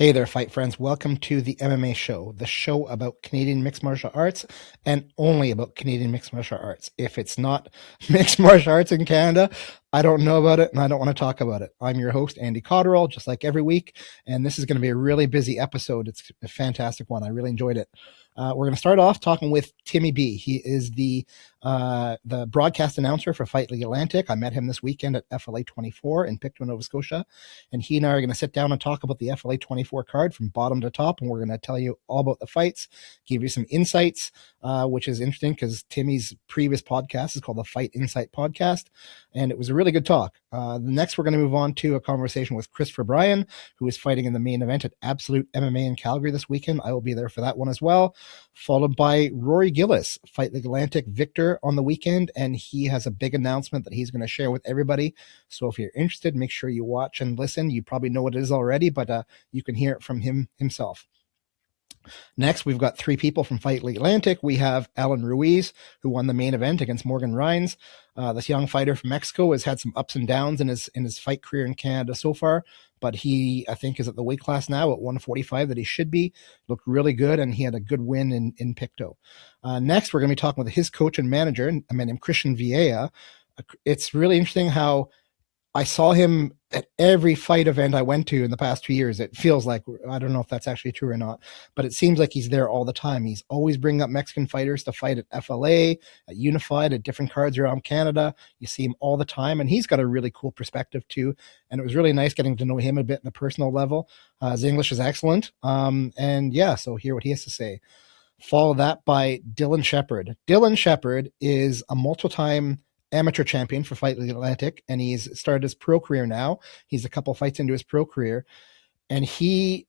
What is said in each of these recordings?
Hey there, fight friends. Welcome to the MMA show, the show about Canadian mixed martial arts and only about Canadian mixed martial arts. If it's not mixed martial arts in Canada, I don't know about it and I don't want to talk about it. I'm your host, Andy Cotterill, just like every week, and this is going to be a really busy episode. It's a fantastic one. I really enjoyed it. We're going to start off talking with Timmy B. He is the broadcast announcer for Fight League Atlantic. I met him this weekend at FLA 24 in Pictou, Nova Scotia, and he and I are going to sit down and talk about the FLA 24 card from bottom to top, and we're going to tell you all about the fights, give you some insights, which is interesting because Timmy's previous podcast is called the Fight Insight Podcast, and it was a really good talk. Next, we're going to move on to a conversation with Kristopher Bryan, who is fighting in the main event at Absolute MMA in Calgary this weekend. I will be there for that one as well, followed by Rory Gillis, Fight League Atlantic victor on the weekend, and he has a big announcement that he's going to share with everybody. So if you're interested, make sure you watch and listen. You probably know what it is already, but you can hear it from him himself. Next, we've got three people from Fight League Atlantic. We have Alan Ruiz, who won the main event against Morgan Rines. This young fighter from Mexico has had some ups and downs in his fight career in Canada so far, but he, I think, is at the weight class now at 145 that he should be. Looked really good, and he had a good win in Pictou. Next, we're going to be talking with his coach and manager, a man named Christian Vieira. It's really interesting how I saw him at every fight event I went to in the past 2 years. It feels like, I don't know if that's actually true or not, but it seems like he's there all the time. He's always bringing up Mexican fighters to fight at FLA, at Unified, at different cards around Canada. You see him all the time, and he's got a really cool perspective too. And it was really nice getting to know him a bit on a personal level. His English is excellent. And yeah, so hear what he has to say. Follow that by Dylan Shepard. Dylan Shepard is a multiple-time amateur champion for Fight League Atlantic, and he's started his pro career now. He's a couple fights into his pro career, and he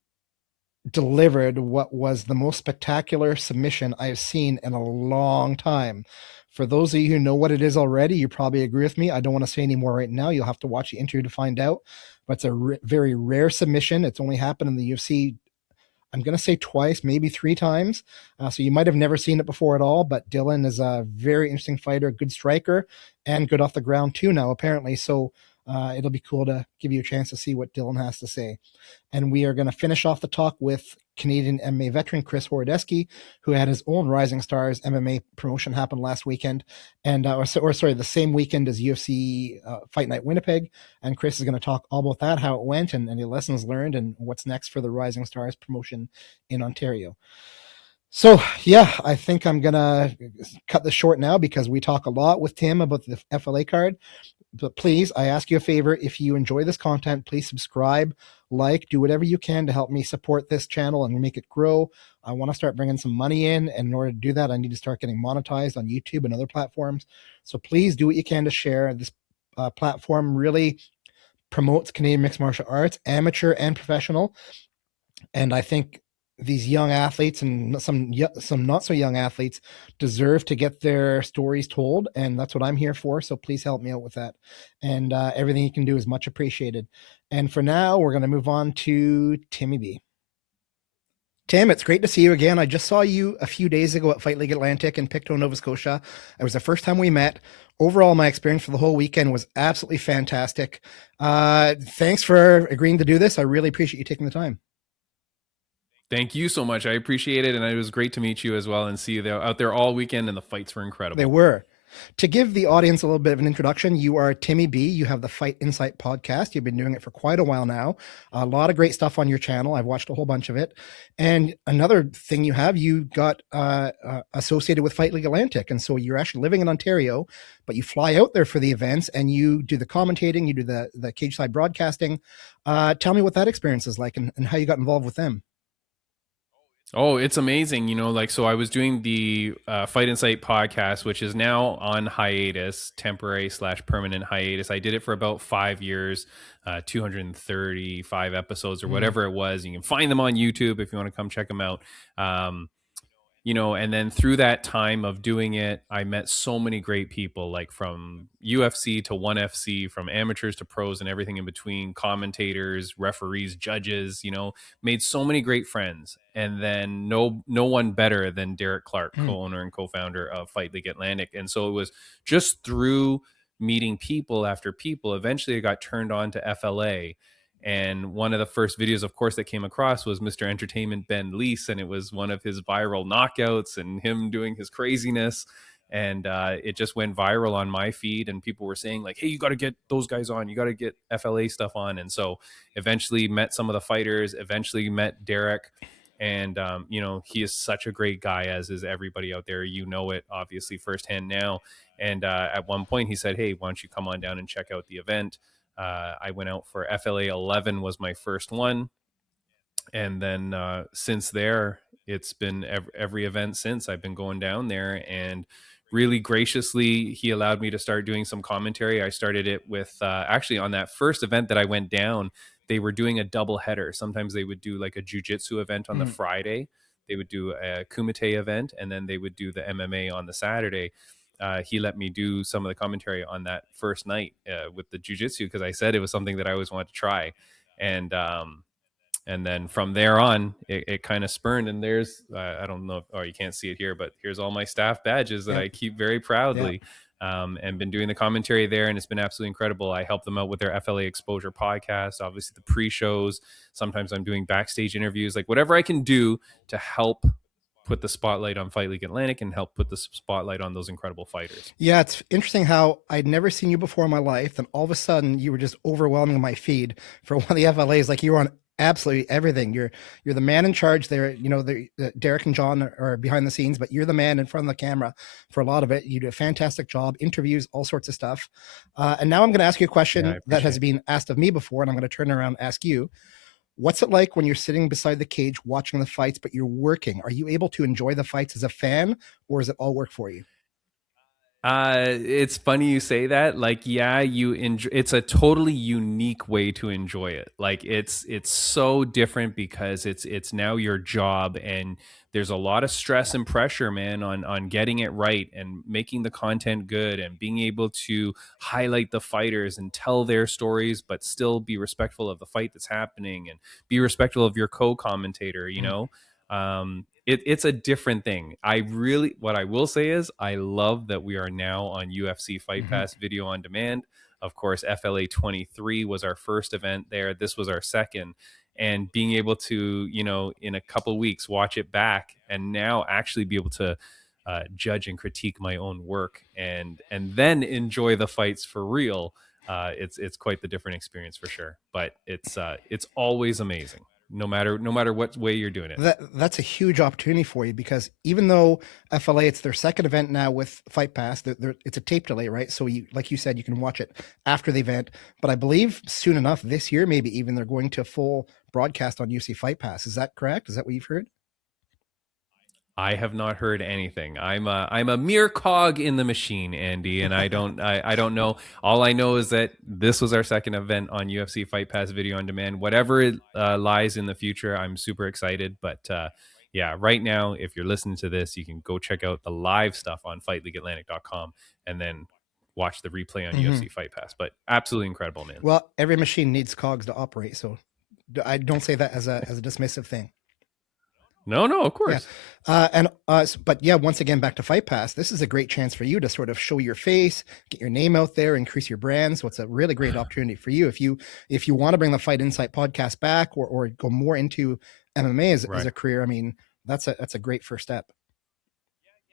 delivered what was the most spectacular submission I've seen in a long time. For those of you who know what it is already, you probably agree with me. I don't want to say any more right now. You'll have to watch the interview to find out. But it's a very rare submission. It's only happened in the UFC, I'm going to say twice, maybe three times. So you might have never seen it before at all, but Dylan is a very interesting fighter, good striker, and good off the ground too now, apparently. So it'll be cool to give you a chance to see what Dylan has to say. And we are going to finish off the talk with Canadian MMA veteran Chris Horodecki, who had his own Rising Stars MMA promotion happen last weekend, and the same weekend as UFC Fight Night Winnipeg. And Chris is going to talk all about that, how it went, and any lessons learned, and what's next for the Rising Stars promotion in Ontario. So yeah, I think I'm gonna cut this short now because we talk a lot with Tim about the FLA card. But please, I ask you a favor. If you enjoy this content, please subscribe, like, do whatever you can to help me support this channel and make it grow. I want to start bringing some money in, and in order to do that, I need to start getting monetized on YouTube and other platforms. So please do what you can to share. This platform really promotes Canadian mixed martial arts, amateur and professional. And I think these young athletes and some not so young athletes deserve to get their stories told, and that's what I'm here for. So please help me out with that, and everything you can do is much appreciated. And for now, we're going to move on to Timmy B. Tim, it's great to see you again. I just saw you a few days ago at Fight League Atlantic in Pictou, Nova Scotia. It was the first time we met. Overall, my experience for the whole weekend was absolutely fantastic. Thanks for agreeing to do this. I really appreciate you taking the time. Thank you so much. I appreciate it. And it was great to meet you as well and see you out there all weekend, and the fights were incredible. They were. To give the audience a little bit of an introduction, you are Timmy B. You have the Fight Insight podcast. You've been doing it for quite a while now. A lot of great stuff on your channel. I've watched a whole bunch of it. And another thing you got associated with Fight League Atlantic. And so you're actually living in Ontario, but you fly out there for the events and you do the commentating, you do the cage side broadcasting. Tell me what that experience is like and how you got involved with them. Oh, it's amazing. So I was doing the Fight Insight podcast, which is now on hiatus, temporary/permanent hiatus. I did it for about 5 years, 235 episodes or whatever it was. You can find them on YouTube if you want to come check them out. And then through that time of doing it, I met so many great people, like from UFC to 1FC, from amateurs to pros and everything in between, commentators, referees, judges, made so many great friends. And then no one better than Derek Clark, co-owner and co-founder of Fight League Atlantic. And so it was just through meeting people after people. Eventually I got turned on to FLA. And one of the first videos, of course, that came across was Mr. Entertainment Ben Leese, and it was one of his viral knockouts and him doing his craziness. And it just went viral on my feed, and people were saying like, "Hey, you got to get those guys on. You got to get FLA stuff on." And so, eventually, met some of the fighters. Eventually, met Derek, and he is such a great guy, as is everybody out there. You know it obviously firsthand now. And at one point, he said, "Hey, why don't you come on down and check out the event?" I went out for FLA 11 was my first one, and then since there, it's been every event since. I've been going down there, and really graciously, he allowed me to start doing some commentary. I started it with actually on that first event that I went down, they were doing a double header. Sometimes they would do like a jiu-jitsu event on the Friday, they would do a kumite event, and then they would do the MMA on the Saturday. He let me do some of the commentary on that first night with the jiu-jitsu, because I said it was something that I always wanted to try. And then from there on, it kind of spurned. And there's I don't know if, you can't see it here, but here's all my staff badges that I keep very proudly. And been doing the commentary there, and it's been absolutely incredible. I help them out with their FLA Exposure podcast, obviously the pre-shows. Sometimes I'm doing backstage interviews, like whatever I can do to help put the spotlight on Fight League Atlantic and help put the spotlight on those incredible fighters. Yeah, it's interesting how I'd never seen you before in my life, and all of a sudden you were just overwhelming my feed for one of the FLAs. Like, you were on absolutely everything. You're the man in charge there. Derek and John are behind the scenes, but you're the man in front of the camera for a lot of it. You do a fantastic job, interviews, all sorts of stuff. And now I'm going to ask you a question that has been asked of me before, and I'm going to turn around and ask you. What's it like when you're sitting beside the cage watching the fights, but you're working? Are you able to enjoy the fights as a fan, or is it all work for you? It's funny you say that. Like, yeah, you enjoy. It's a totally unique way to enjoy it. Like, it's so different because it's now your job, and there's a lot of stress and pressure, man, on getting it right and making the content good and being able to highlight the fighters and tell their stories, but still be respectful of the fight that's happening and be respectful of your co-commentator. It's a different thing. What I will say is I love that we are now on UFC Fight Pass video on demand. Of course, FLA 23 was our first event there. This was our second. And being able to, in a couple of weeks, watch it back and now actually be able to judge and critique my own work and then enjoy the fights for real. It's quite the different experience for sure. But it's always amazing. No matter what way you're doing it. That's a huge opportunity for you, because even though FLA, it's their second event now with Fight Pass, it's a tape delay, right? So like you said, you can watch it after the event. But I believe soon enough this year, maybe even, they're going to full broadcast on UFC Fight Pass. Is that correct? Is that what you've heard? I have not heard anything. I'm a mere cog in the machine, Andy, and I don't know. All I know is that this was our second event on UFC Fight Pass video on demand. Whatever it lies in the future, I'm super excited. But yeah, right now, if you're listening to this, you can go check out the live stuff on FightLeagueAtlantic.com and then watch the replay on UFC Fight Pass. But absolutely incredible, man. Well, every machine needs cogs to operate, so I don't say that as a dismissive thing. No, of course. Yeah. But yeah, once again, back to Fight Pass. This is a great chance for you to sort of show your face, get your name out there, increase your brand. So it's a really great opportunity for you. If you want to bring the Fight Insight podcast back or go more into MMA as a career, I mean, that's a great first step.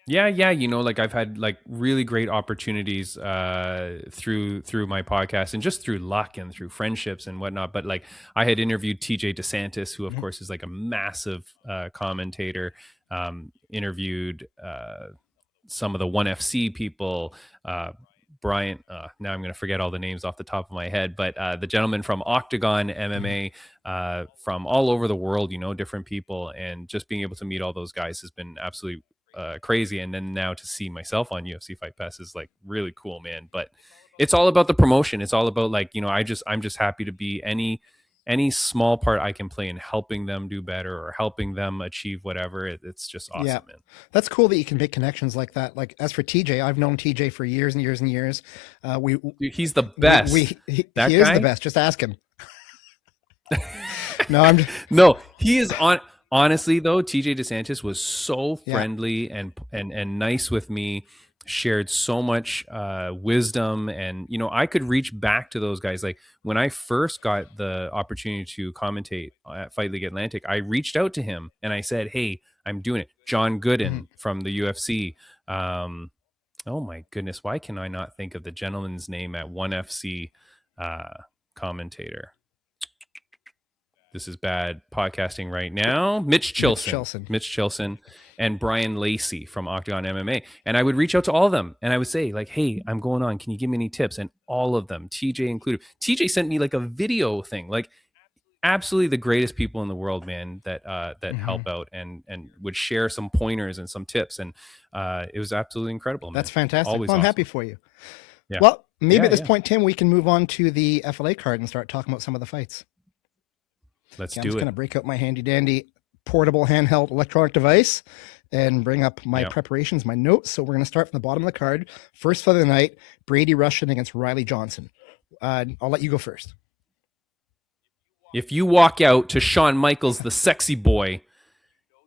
Yeah. Like I've had like really great opportunities through my podcast and just through luck and through friendships and whatnot. But like I had interviewed TJ DeSantis, who of course is like a massive commentator, interviewed some of the ONE FC people, Brian, now I'm going to forget all the names off the top of my head, but the gentleman from Octagon MMA, from all over the world, different people, and just being able to meet all those guys has been absolutely crazy. And then now to see myself on UFC Fight Pass is like really cool, man. But it's all about the promotion. It's all about like, I'm just happy to be any small part I can play in helping them do better or helping them achieve whatever. It's just awesome, man. That's cool that you can make connections like that. Like, as for TJ, I've known TJ for years and years and years. He's the best. He is the best. Just ask him. No, he is on. Honestly, though, TJ DeSantis was so friendly and nice with me, shared so much wisdom, and I could reach back to those guys. Like when I first got the opportunity to commentate at Fight League Atlantic, I reached out to him and I said, hey, I'm doing it. John Mhm. Gooden from the UFC. Oh my goodness, why can I not think of the gentleman's name at ONE FC commentator? This is bad podcasting right now. Mitch Mitch Chilson. Chilson. Mitch Chilson and Brian Lacey from Octagon MMA. And I would reach out to all of them and I would say, like, hey, I'm going on. Can you give me any tips? And all of them, TJ included. TJ sent me like a video thing, like absolutely the greatest people in the world, man, that Mhm. help out and would share some pointers and some tips. And it was absolutely incredible, That's man. fantastic. Always Well, I'm happy awesome. for you. Yeah. Well, maybe Yeah. at this Yeah. point, Tim, we can move on to the FLA card and start talking about some of the fights. Let's I'm do just it. going to break out my handy dandy portable handheld electronic device and bring up my Yeah. preparations, my notes. So we're going to start from the bottom of the card. First fight of the night, Brady Rushton against Riley Johnson. I'll let you go first. If you walk out to Shawn Michaels, the sexy boy,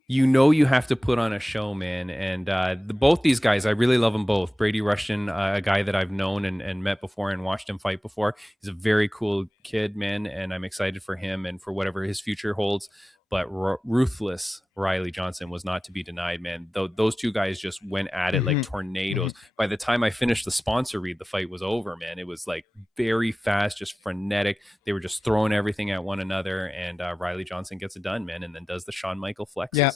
you have to put on a show, man. And both these guys, I really love them both. Brady Rushton, a guy that I've known and met before and watched him fight before. He's a very cool kid, man, and I'm excited for him and for whatever his future holds. But ruthless Riley Johnson was not to be denied, man. Those two guys just went at it like tornadoes. By the time I finished the sponsor read, the fight was over, man. It was like very fast, just frenetic. They were just throwing everything at one another, and Riley Johnson gets it done, man, and then does the Shawn Michael flexes. Yeah,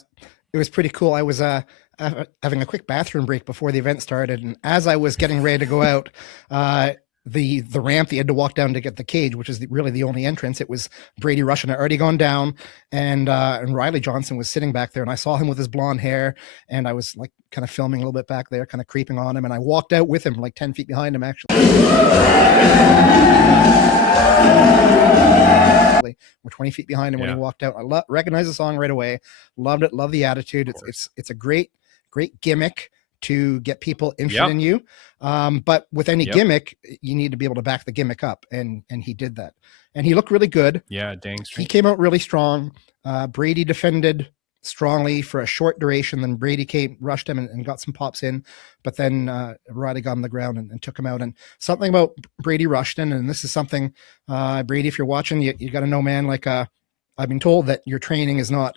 it was pretty cool. I was having a quick bathroom break before the event started, and as I was getting ready to go out, the ramp that you had to walk down to get the cage, which is really the only entrance, it was Brady Rushton had already gone down, and Riley Johnson was sitting back there, and I saw him with his blonde hair, and I was like kind of filming a little bit back there, kind of creeping on him, and I walked out with him like 10 feet behind him, actually. We're 20 feet behind him when he walked out. I recognized the song right away. Loved it. Love the attitude. It's a great gimmick to get people interested in you. But with any gimmick, you need to be able to back the gimmick up, and he did that. And he looked really good. Yeah, dang straight. He came out really strong. Brady defended strongly for a short duration. Then Brady rushed him and got some pops in, but then Riley got on the ground and took him out. And something about Brady Rushton, and this is something, Brady, if you're watching, you got to know, man, like I've been told that your training is not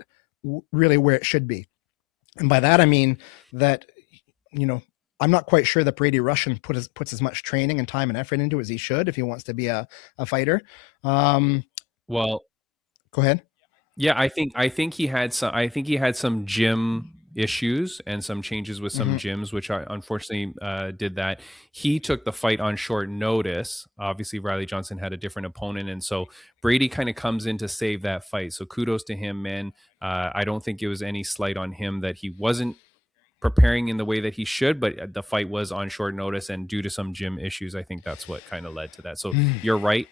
really where it should be. And by that, I mean that, I'm not quite sure that Brady Rushton puts as much training and time and effort into as he should if he wants to be a fighter. Well, go ahead. Yeah, I think he had some gym issues and some changes with some gyms, which I unfortunately did that. He took the fight on short notice. Obviously, Riley Johnson had a different opponent, and so Brady kind of comes in to save that fight. So kudos to him, man. I don't think it was any slight on him that he wasn't preparing in the way that he should, but the fight was on short notice, and due to some gym issues, I think that's what kind of led to that. So you're right.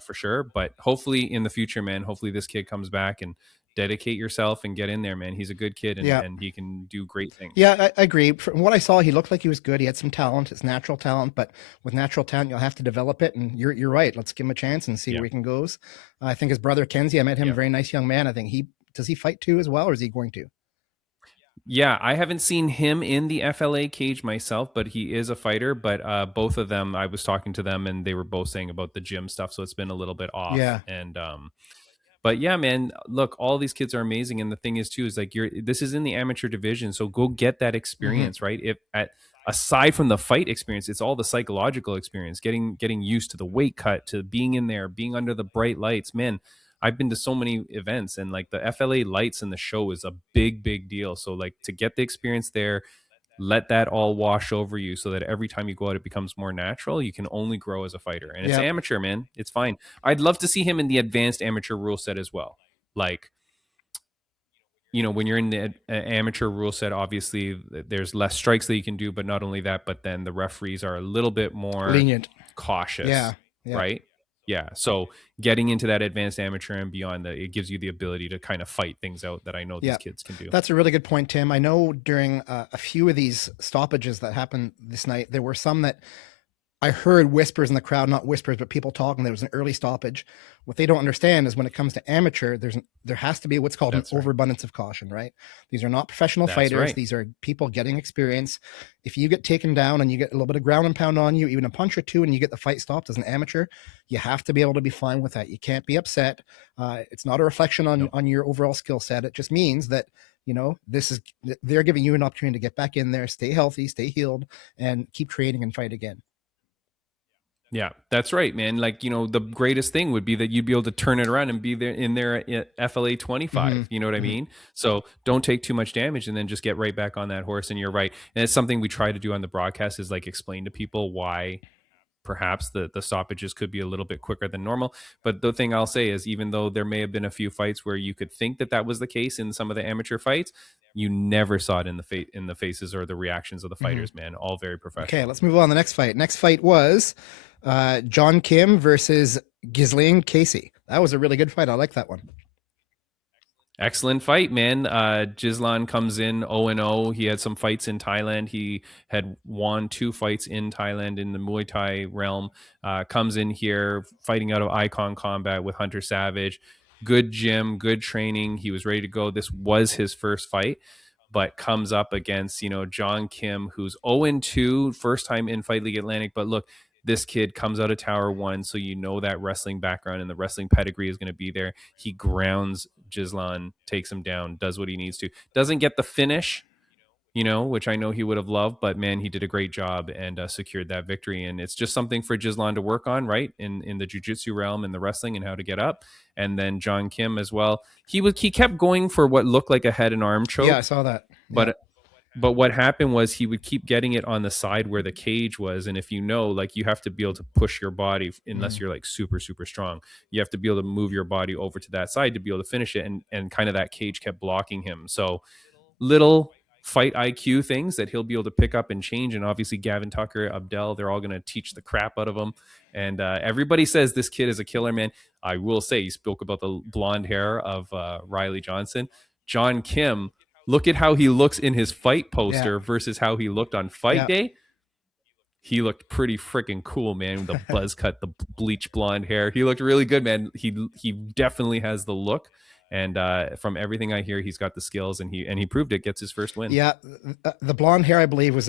For sure. But hopefully in the future, man, hopefully this kid comes back and dedicate yourself and get in there, man. He's a good kid and he can do great things. Yeah, I agree. From what I saw, he looked like he was good. He had some talent. It's natural talent, but with natural talent, you'll have to develop it. And you're right. Let's give him a chance and see where he can goes. I think his brother Kenzie, I met him, a very nice young man. I think does he fight too as well, or is he going to? Yeah, I haven't seen him in the FLA cage myself, but he is a fighter. But both of them, I was talking to them and they were both saying about the gym stuff. So it's been a little bit off. Yeah. And but yeah, man, look, all these kids are amazing. And the thing is too, is like this is in the amateur division. So go get that experience, right? Aside from the fight experience, it's all the psychological experience, getting used to the weight cut, to being in there, being under the bright lights, man. I've been to so many events, and like the FLA lights in the show is a big, big deal. So like to get the experience there, let that all wash over you so that every time you go out, it becomes more natural. You can only grow as a fighter, and it's amateur, man. It's fine. I'd love to see him in the advanced amateur rule set as well. Like, when you're in the amateur rule set, obviously there's less strikes that you can do, but not only that, but then the referees are a little bit more lenient, cautious. Yeah. Right. Yeah. So getting into that advanced amateur and beyond, it gives you the ability to kind of fight things out that I know these kids can do. That's a really good point, Tim. I know during a few of these stoppages that happened this night, there were some that I heard whispers in the crowd, not whispers, but people talking. There was an early stoppage. What they don't understand is when it comes to amateur, there has to be what's called an That's right. overabundance of caution, right? These are not professional That's fighters. right. These are people getting experience. If you get taken down and you get a little bit of ground and pound on you, even a punch or two, and you get the fight stopped as an amateur, you have to be able to be fine with that. You can't be upset. It's not a reflection No. on your overall skill set. It just means that they're giving you an opportunity to get back in there, stay healthy, stay healed, and keep training and fight again. Yeah, that's right, man. Like, the greatest thing would be that you'd be able to turn it around and be there in there at FLA 25. Mm-hmm. You know what I mean? So don't take too much damage and then just get right back on that horse. And you're right. And it's something we try to do on the broadcast is like explain to people why perhaps the stoppages could be a little bit quicker than normal. But the thing I'll say is, even though there may have been a few fights where you could think that that was the case in some of the amateur fights, you never saw it in the faces or the reactions of the fighters, man. All very professional. Okay, let's move on to the next fight. Next fight was John Kim versus Ghislaine Casey. That was a really good fight. I like that one. Excellent fight, man. Gislan comes in 0-0. He had some fights in Thailand. He had won 2 fights in Thailand in the Muay Thai realm. Comes in here fighting out of Icon Combat with Hunter Savage. Good gym, good training. He was ready to go. This was his first fight, but comes up against, John Kim, who's 0-2, first time in Fight League Atlantic. But look, this kid comes out of Tower 1, so that wrestling background and the wrestling pedigree is going to be there. He grounds Gislan, takes him down, does what he needs to. Doesn't get the finish, which I know he would have loved, but man, he did a great job and secured that victory. And it's just something for Gislan to work on, right? In the jiu-jitsu realm and the wrestling and how to get up. And then John Kim as well. He kept going for what looked like a head and arm choke. Yeah, I saw that. Yeah. But what happened was he would keep getting it on the side where the cage was. And if like you have to be able to push your body, unless you're like super, super strong, you have to be able to move your body over to that side to be able to finish it. And kind of that cage kept blocking him. So little fight IQ things that he'll be able to pick up and change. And obviously Gavin Tucker, Abdel, they're all going to teach the crap out of him. And everybody says this kid is a killer, man. I will say, he spoke about the blonde hair of Riley Johnson. John Kim, look at how he looks in his fight poster versus how he looked on fight day. He looked pretty freaking cool, man. The buzz cut, the bleach blonde hair. He looked really good, man. He definitely has the look. And from everything I hear, he's got the skills, and he proved it. Gets his first win. Yeah, the blonde hair, I believe, was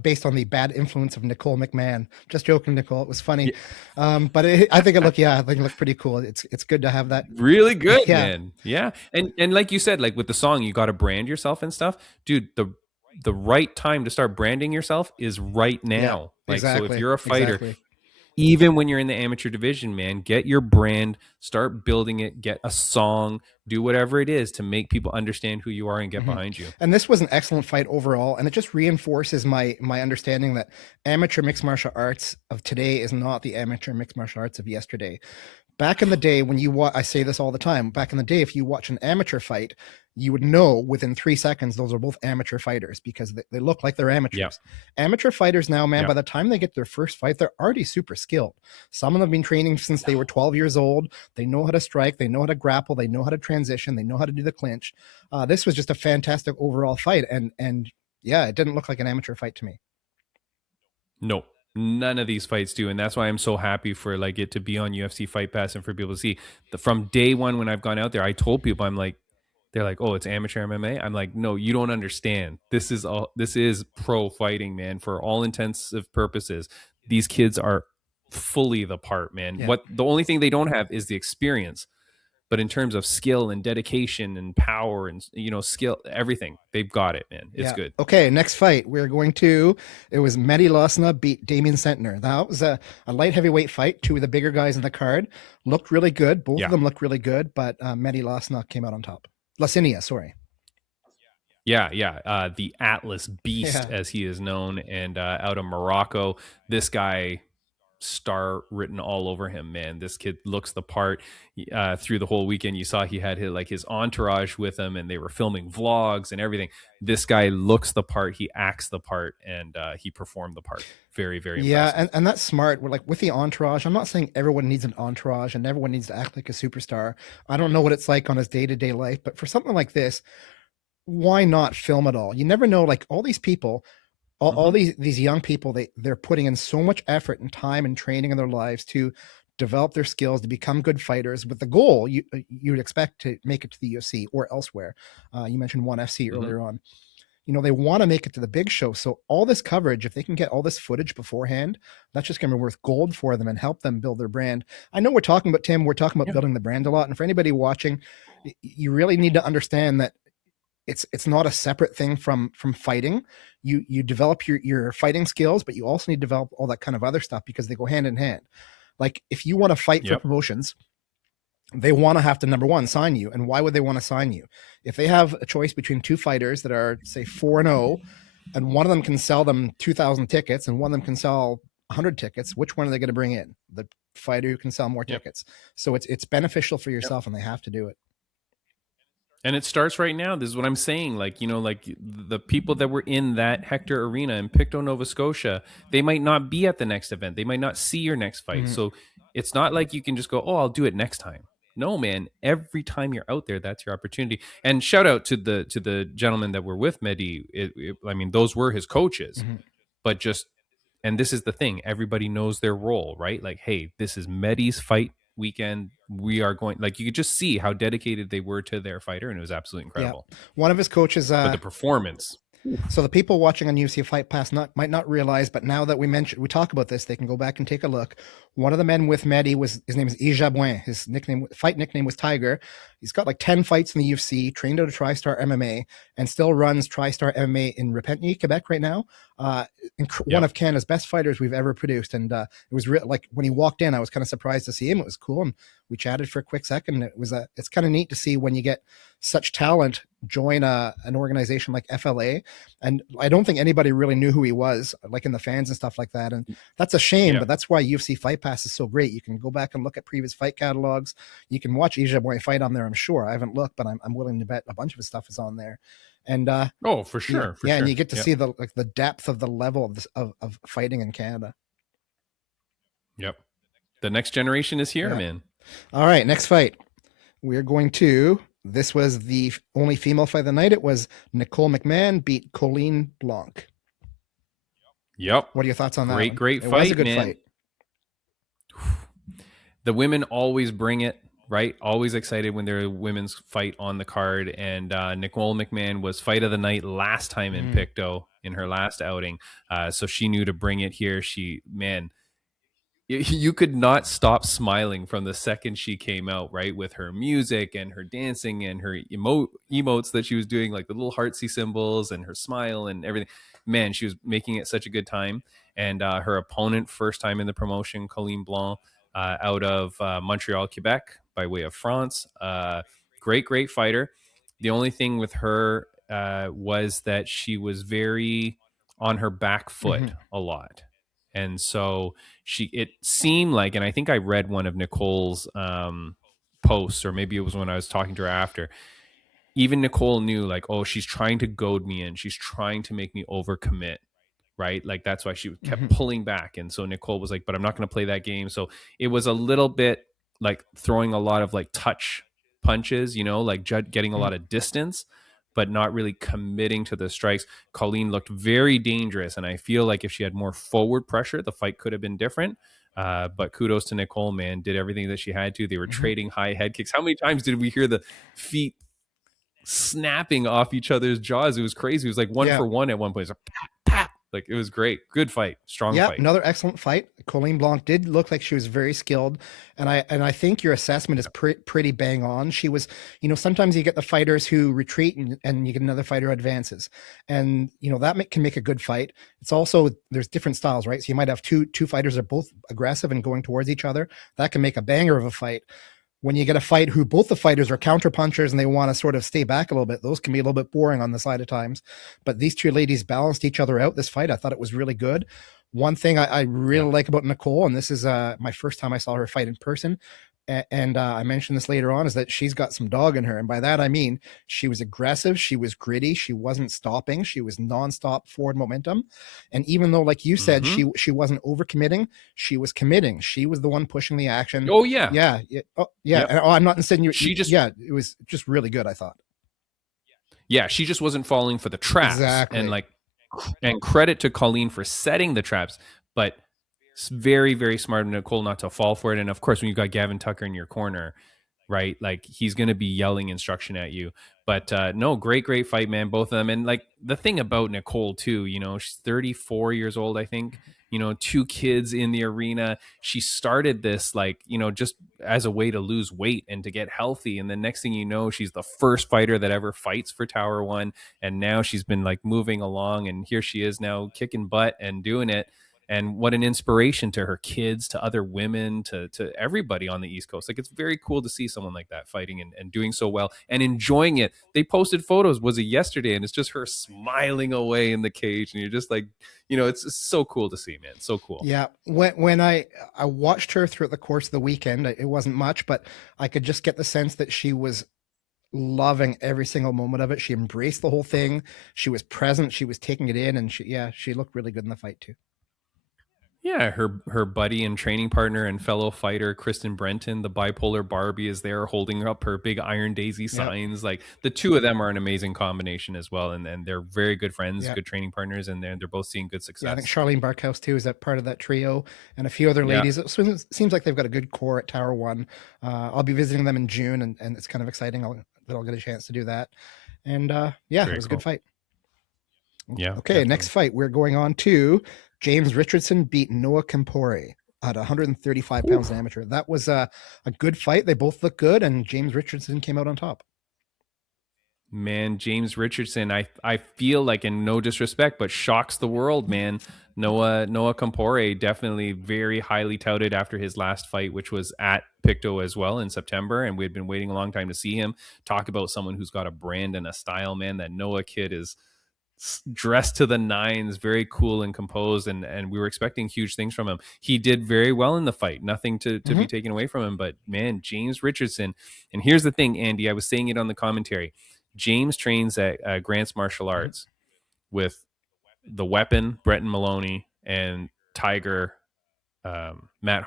based on the bad influence of Nicole McMahon. Just joking, Nicole. It was funny, but I think it looked pretty cool. It's good to have that. Really good, man. Yeah, and like you said, like with the song, you got to brand yourself and stuff, dude. The right time to start branding yourself is right now. Yeah, exactly. So if you're a fighter. Even when you're in the amateur division, man, get your brand, start building it, get a song, do whatever it is to make people understand who you are and get behind you. And this was an excellent fight overall, and it just reinforces my understanding that amateur mixed martial arts of today is not the amateur mixed martial arts of yesterday. Back in the day, when I say this all the time, back in the day, if you watch an amateur fight, you would know within 3 seconds those are both amateur fighters because they look like they're amateurs. Yep. Amateur fighters now, man, by the time they get their first fight, they're already super skilled. Some of them have been training since they were 12 years old. They know how to strike. They know how to grapple. They know how to transition. They know how to do the clinch. This was just a fantastic overall fight. And yeah, it didn't look like an amateur fight to me. No. None of these fights do, and that's why I'm so happy for like it to be on UFC Fight Pass and for people to see. From day one when I've gone out there, I told people, I'm like, they're like, oh, it's amateur MMA. I'm like, no, you don't understand. This is pro fighting, man. For all intensive purposes, these kids are fully the part, man. Yeah. What the only thing they don't have is the experience. But in terms of skill and dedication and power and, skill, everything, they've got it, man. It's good. Okay, next fight. It was Mehdi Lasna beat Damien Sentner. That was a light heavyweight fight. 2 of the bigger guys in the card. Looked really good. Both of them looked really good, but Mehdi Lasna came out on top. Lasinia, sorry. Yeah. The Atlas Beast, as he is known, and out of Morocco. This guy... star written all over him, man. This kid looks the part. Through the whole weekend, you saw he had his entourage with him, and they were filming vlogs and everything. This guy looks the part, he acts the part, and he performed the part. Very, very impressive. And that's smart. We're like with the entourage. I'm not saying everyone needs an entourage and everyone needs to act like a superstar. I don't know what it's like on his day-to-day life, but for something like this, why not film it all? You never know. Like all these people all these young people, they're putting in so much effort and time and training in their lives to develop their skills to become good fighters with the goal you'd expect to make it to the UFC or elsewhere. You mentioned ONE FC earlier on. They want to make it to the big show. So all this coverage, if they can get all this footage beforehand, that's just going to be worth gold for them and help them build their brand. I know we're talking about building the brand a lot. And for anybody watching, you really need to understand that it's not a separate thing from fighting. You develop your fighting skills, but you also need to develop all that kind of other stuff because they go hand in hand. Like if you want to fight for promotions, they want to have to, number one, sign you. And why would they want to sign you? If they have a choice between two fighters that are, say, 4-0, and one of them can sell them 2,000 tickets and one of them can sell 100 tickets, which one are they going to bring in? The fighter who can sell more tickets. So it's beneficial for yourself, and they have to do it. And it starts right now. This is what I'm saying. Like, the people that were in that Hector Arena in Pictou, Nova Scotia, they might not be at the next event. They might not see your next fight. So it's not like you can just go, oh, I'll do it next time. No, man. Every time you're out there, that's your opportunity. And shout out to the gentlemen that were with Mehdi. I mean, those were his coaches. But just, and this is the thing, everybody knows their role, right? Like, hey, this is Mehdi's fight weekend. We are going, like, you could just see how dedicated they were to their fighter, and it was absolutely incredible. One of his coaches, but the performance. So the people watching on UFC Fight Pass might not realize, but now that we talk about this, they can go back and take a look. One of the men with Mehdi his name is Ijabouin. His fight nickname was Tiger. He's got like 10 fights in the UFC, trained out of TriStar MMA, and still runs TriStar MMA in Repentigny, Quebec right now. One of Canada's best fighters we've ever produced. And it was like when he walked in, I was kind of surprised to see him. It was cool. And we chatted for a quick second. It's kind of neat to see when you get such talent join an organization like FLA. And I don't think anybody really knew who he was, like in the fans and stuff like that. And that's a shame, but that's why UFC Fight Pass is so great. You can go back and look at previous fight catalogs. You can watch Ijabouin fight on there, I'm sure. I haven't looked, but I'm willing to bet a bunch of his stuff is on there. And for sure. And you get to see the depth of the level of fighting in Canada. Yep. The next generation is here, man. All right, next fight. We're going to, this was the only female fight of the night. It was Nicole McMahon beat Colleen Blanc. Yep. What are your thoughts on that? Great fight, It was a good fight. The women always bring it, right? Always excited when there's a women's fight on the card. And Nicole McMahon was fight of the night last time in Pictou in her last outing. So she knew to bring it here. You could not stop smiling from the second she came out, right? With her music and her dancing and her emotes that she was doing, like the little heartsy symbols and her smile and everything. Man, she was making it such a good time. And her opponent, first time in the promotion, Colleen Blanc, out of Montreal, Quebec, by way of France. Great fighter. The only thing with her was that she was very on her back foot a lot. And so it seemed like, and I think I read one of Nicole's posts, or maybe it was when I was talking to her after, even Nicole knew, like, oh, she's trying to goad me in. She's trying to make me overcommit, right? Like, that's why she kept pulling back. And so Nicole was like, but I'm not going to play that game. So it was a little bit like throwing a lot of like touch punches, like getting a lot of distance, but not really committing to the strikes. Colleen looked very dangerous, and I feel like if she had more forward pressure, the fight could have been different. But kudos to Nicole, man. Did everything that she had to. They were trading high head kicks. How many times did we hear the feet snapping off each other's jaws? It was crazy. It was like one for one at one point. It was like, pap, pap. Like, it was great. Good fight. Strong fight. Another excellent fight. Colleen Blanc did look like she was very skilled. And I think your assessment is pretty bang on. She was, sometimes you get the fighters who retreat and you get another fighter who advances. And, that can make a good fight. It's also, there's different styles, right? So you might have two fighters that are both aggressive and going towards each other. That can make a banger of a fight. When you get a fight who both the fighters are counter punchers and they want to sort of stay back a little bit, those can be a little bit boring on the side of times. But these two ladies balanced each other out this fight. I thought it was really good. One thing I really like about Nicole, and this is my first time I saw her fight in person, and I mentioned this later on, is that she's got some dog in her. And by that, I mean, she was aggressive. She was gritty. She wasn't stopping. She was nonstop forward momentum. And even though, like you said, she wasn't overcommitting, she was committing. She was the one pushing the action. Oh, yeah. Yeah. Oh, yeah. Yep. And, I'm not insinuating. It was just really good, I thought. Yeah. She just wasn't falling for the traps. Exactly. And like, and credit to Colleen for setting the traps, but it's very, very smart of Nicole not to fall for it. And of course, when you got Gavin Tucker in your corner, right? Like he's going to be yelling instruction at you. But no, great fight, man. Both of them. And like the thing about Nicole too, you know, she's 34 years old, I think. You know, 2 kids in the arena. She started this like, you know, just as a way to lose weight and to get healthy. And the next thing you know, she's the first fighter that ever fights for Tower One. And now she's been like moving along, and here she is now kicking butt and doing it. And what an inspiration to her kids, to other women, to everybody on the East Coast. Like, it's very cool to see someone like that fighting and doing so well and enjoying it. They posted photos, was it yesterday? And it's just her smiling away in the cage. And you're just like, you know, it's so cool to see, man. So cool. Yeah. When I watched her throughout the course of the weekend, it wasn't much, but I could just get the sense that she was loving every single moment of it. She embraced the whole thing. She was present. She was taking it in, and she looked really good in the fight too. Yeah, her buddy and training partner and fellow fighter Kristen Brenton, the bipolar Barbie, is there holding up her big Iron Daisy signs. Yep. Like the two of them are an amazing combination as well, and they're very good friends, good training partners, and they're both seeing good success. Yeah, I think Charlene Barkhouse too is that part of that trio, and a few other ladies. It seems like they've got a good core at Tower One. I'll be visiting them in June, and it's kind of exciting that I'll get a chance to do that. And it was a good fight. Yeah. Okay, definitely. Next fight we're going on to James Richardson beat Noah Campore at 135 pounds in amateur. That was a good fight. They both look good, and James Richardson came out on top. Man, James Richardson, I feel like, in no disrespect, but shocks the world, man. Noah Campore, definitely very highly touted after his last fight, which was at Pictou as well in September. And we had been waiting a long time to see him. Talk about someone who's got a brand and a style, man. That Noah kid is dressed to the nines, very cool and composed, and we were expecting huge things from him. He did very well in the fight, nothing to be taken away from him. But man, James Richardson, and here's the thing, Andy, I was saying it on the commentary. James trains at Grant's Martial Arts with the Weapon, Bretton Maloney, and Tiger, Matt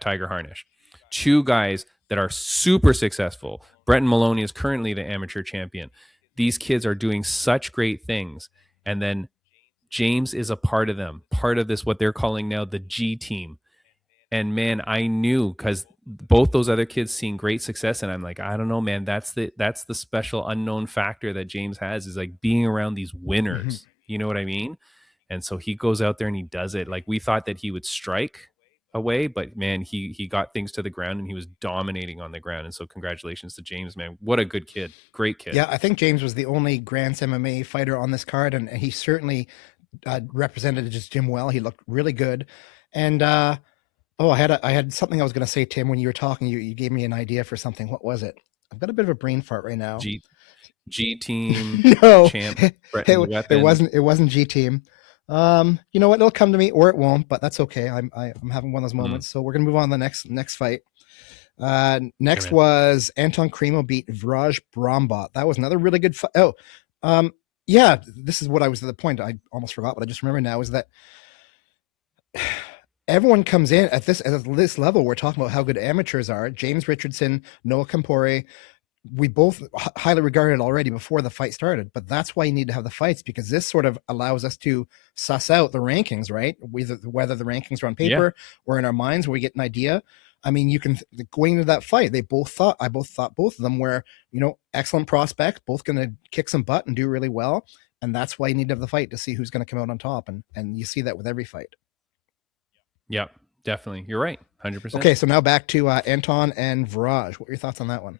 Tiger Harnish. 2 guys that are super successful. Bretton Maloney is currently the amateur champion. These kids are doing such great things. And then James is a part of them, part of this, what they're calling now the G team. And man, I knew, because both those other kids seeing great success, and I'm like, I don't know, man, that's the special unknown factor that James has, is like being around these winners. You know what I mean? And so he goes out there and he does it. Like, we thought that he would strike away, but man, he got things to the ground, and he was dominating on the ground. And so congratulations to James, man. What a good kid. Great kid. Yeah, I think James was the only Grant's MMA fighter on this card, and he certainly represented his gym well. He looked really good. And I had something I was going to say, Tim, when you were talking. You gave me an idea for something. What was it? I've got a bit of a brain fart right now. G team. No, champ. It wasn't G team. You know what? It'll come to me, or it won't, but that's okay. I'm having one of those moments. So we're gonna move on to the next fight. Next was Anton Cremo beat Vraj Brambot. That was another really good fight. This is what I was at the point. I almost forgot, but I just remember now is that everyone comes in at this level. We're talking about how good amateurs are. James Richardson, Noah Campore. We both highly regarded already before the fight started, but that's why you need to have the fights, because this sort of allows us to suss out the rankings, right? Whether the rankings are on paper or in our minds, where we get an idea. I mean, you can, going into that fight, I both thought both of them were, excellent prospects, both going to kick some butt and do really well. And that's why you need to have the fight, to see who's going to come out on top. And you see that with every fight. Yeah, definitely. You're right. 100%. Okay. So now back to Anton and Vraj. What are your thoughts on that one?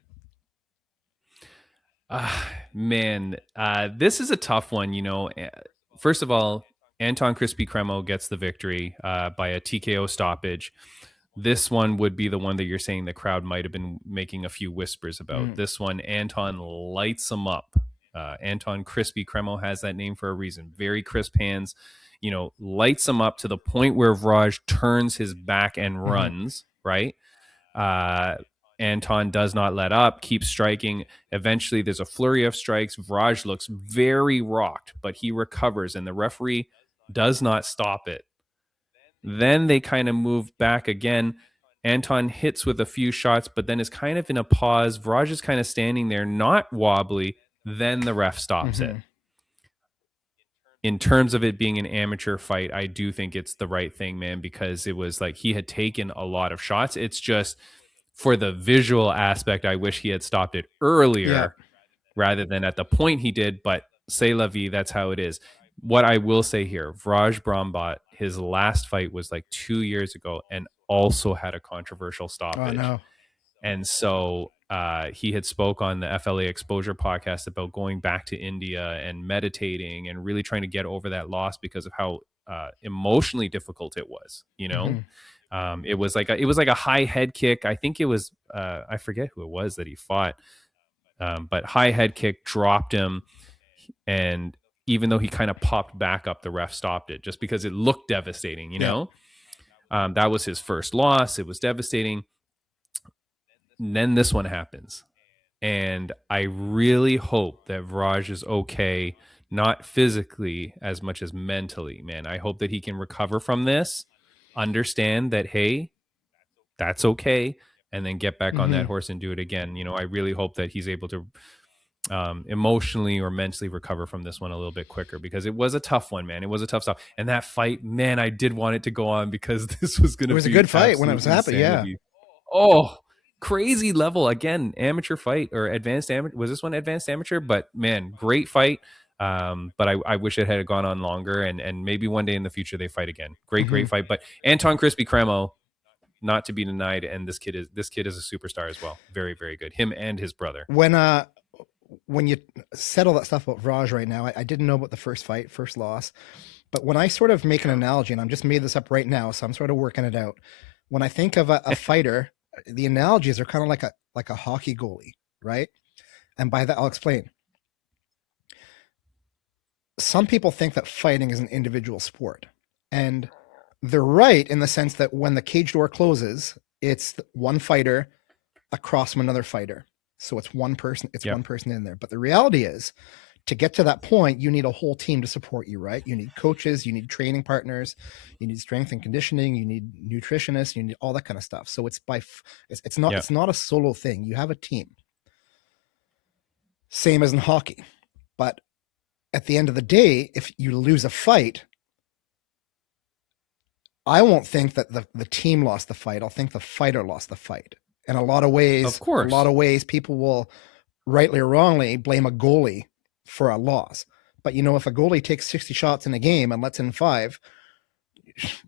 Man, this is a tough one. First of all, Anton Crispy Cremo gets the victory by a TKO stoppage. This one would be the one that you're saying the crowd might have been making a few whispers about. This one, Anton lights him up. Anton Crispy Cremo has that name for a reason. Very crisp hands, lights him up to the point where Vraj turns his back and runs, right? Anton does not let up, keeps striking. Eventually, there's a flurry of strikes. Vraj looks very rocked, but he recovers, and the referee does not stop it. Then they kind of move back again. Anton hits with a few shots, but then is kind of in a pause. Vraj is kind of standing there, not wobbly. Then the ref stops it. in terms of it being an amateur fight, I do think it's the right thing, man, because it was like he had taken a lot of shots. It's just for the visual aspect, I wish he had stopped it earlier rather than at the point he did. But c'est la vie, that's how it is. What I will say here, Vraj Brombat, his last fight was like 2 years ago and also had a controversial stoppage. Oh, no. And so he had spoke on the FLA Exposure podcast about going back to India and meditating and really trying to get over that loss because of how emotionally difficult it was. You know, it was like a high head kick. I think it was I forget who it was that he fought, but high head kick dropped him, and even though he kind of popped back up, the ref stopped it just because it looked devastating. You know, that was his first loss. It was devastating. And then this one happens. And I really hope that Vraj is okay, not physically as much as mentally, man. I hope that he can recover from this, understand that, hey, that's okay, and then get back on that horse and do it again. You know, I really hope that he's able to emotionally or mentally recover from this one a little bit quicker, because it was a tough one, man. It was a tough stuff. And that fight, man, I did want it to go on because this was going to be It was a good fight when it was happening. Yeah. Oh, crazy level again, amateur fight or advanced amateur. Was this one advanced amateur? But man, great fight. But I wish it had gone on longer, and maybe one day in the future they fight again. Great fight. But Anton Crispy Cremo, not to be denied, and this kid is a superstar as well. Very, very good. Him and his brother. When you said all that stuff about Vraj right now, I didn't know about the first fight, first loss. But when I sort of make an analogy, and I'm just made this up right now, so I'm sort of working it out. When I think of a fighter, the analogies are kind of like a hockey goalie, right? And by that, I'll explain. Some people think that fighting is an individual sport. And they're right in the sense that when the cage door closes, it's one fighter across from another fighter. So it's one person, one person in there. But the reality is, to get to that point, you need a whole team to support you, right? You need coaches, you need training partners, you need strength and conditioning, you need nutritionists, you need all that kind of stuff. So it's not a solo thing. You have a team. Same as in hockey. But at the end of the day, if you lose a fight, I won't think that the team lost the fight. I'll think the fighter lost the fight. In a lot of ways, people will, rightly or wrongly, blame a goalie for a loss. But if a goalie takes 60 shots in a game and lets in 5,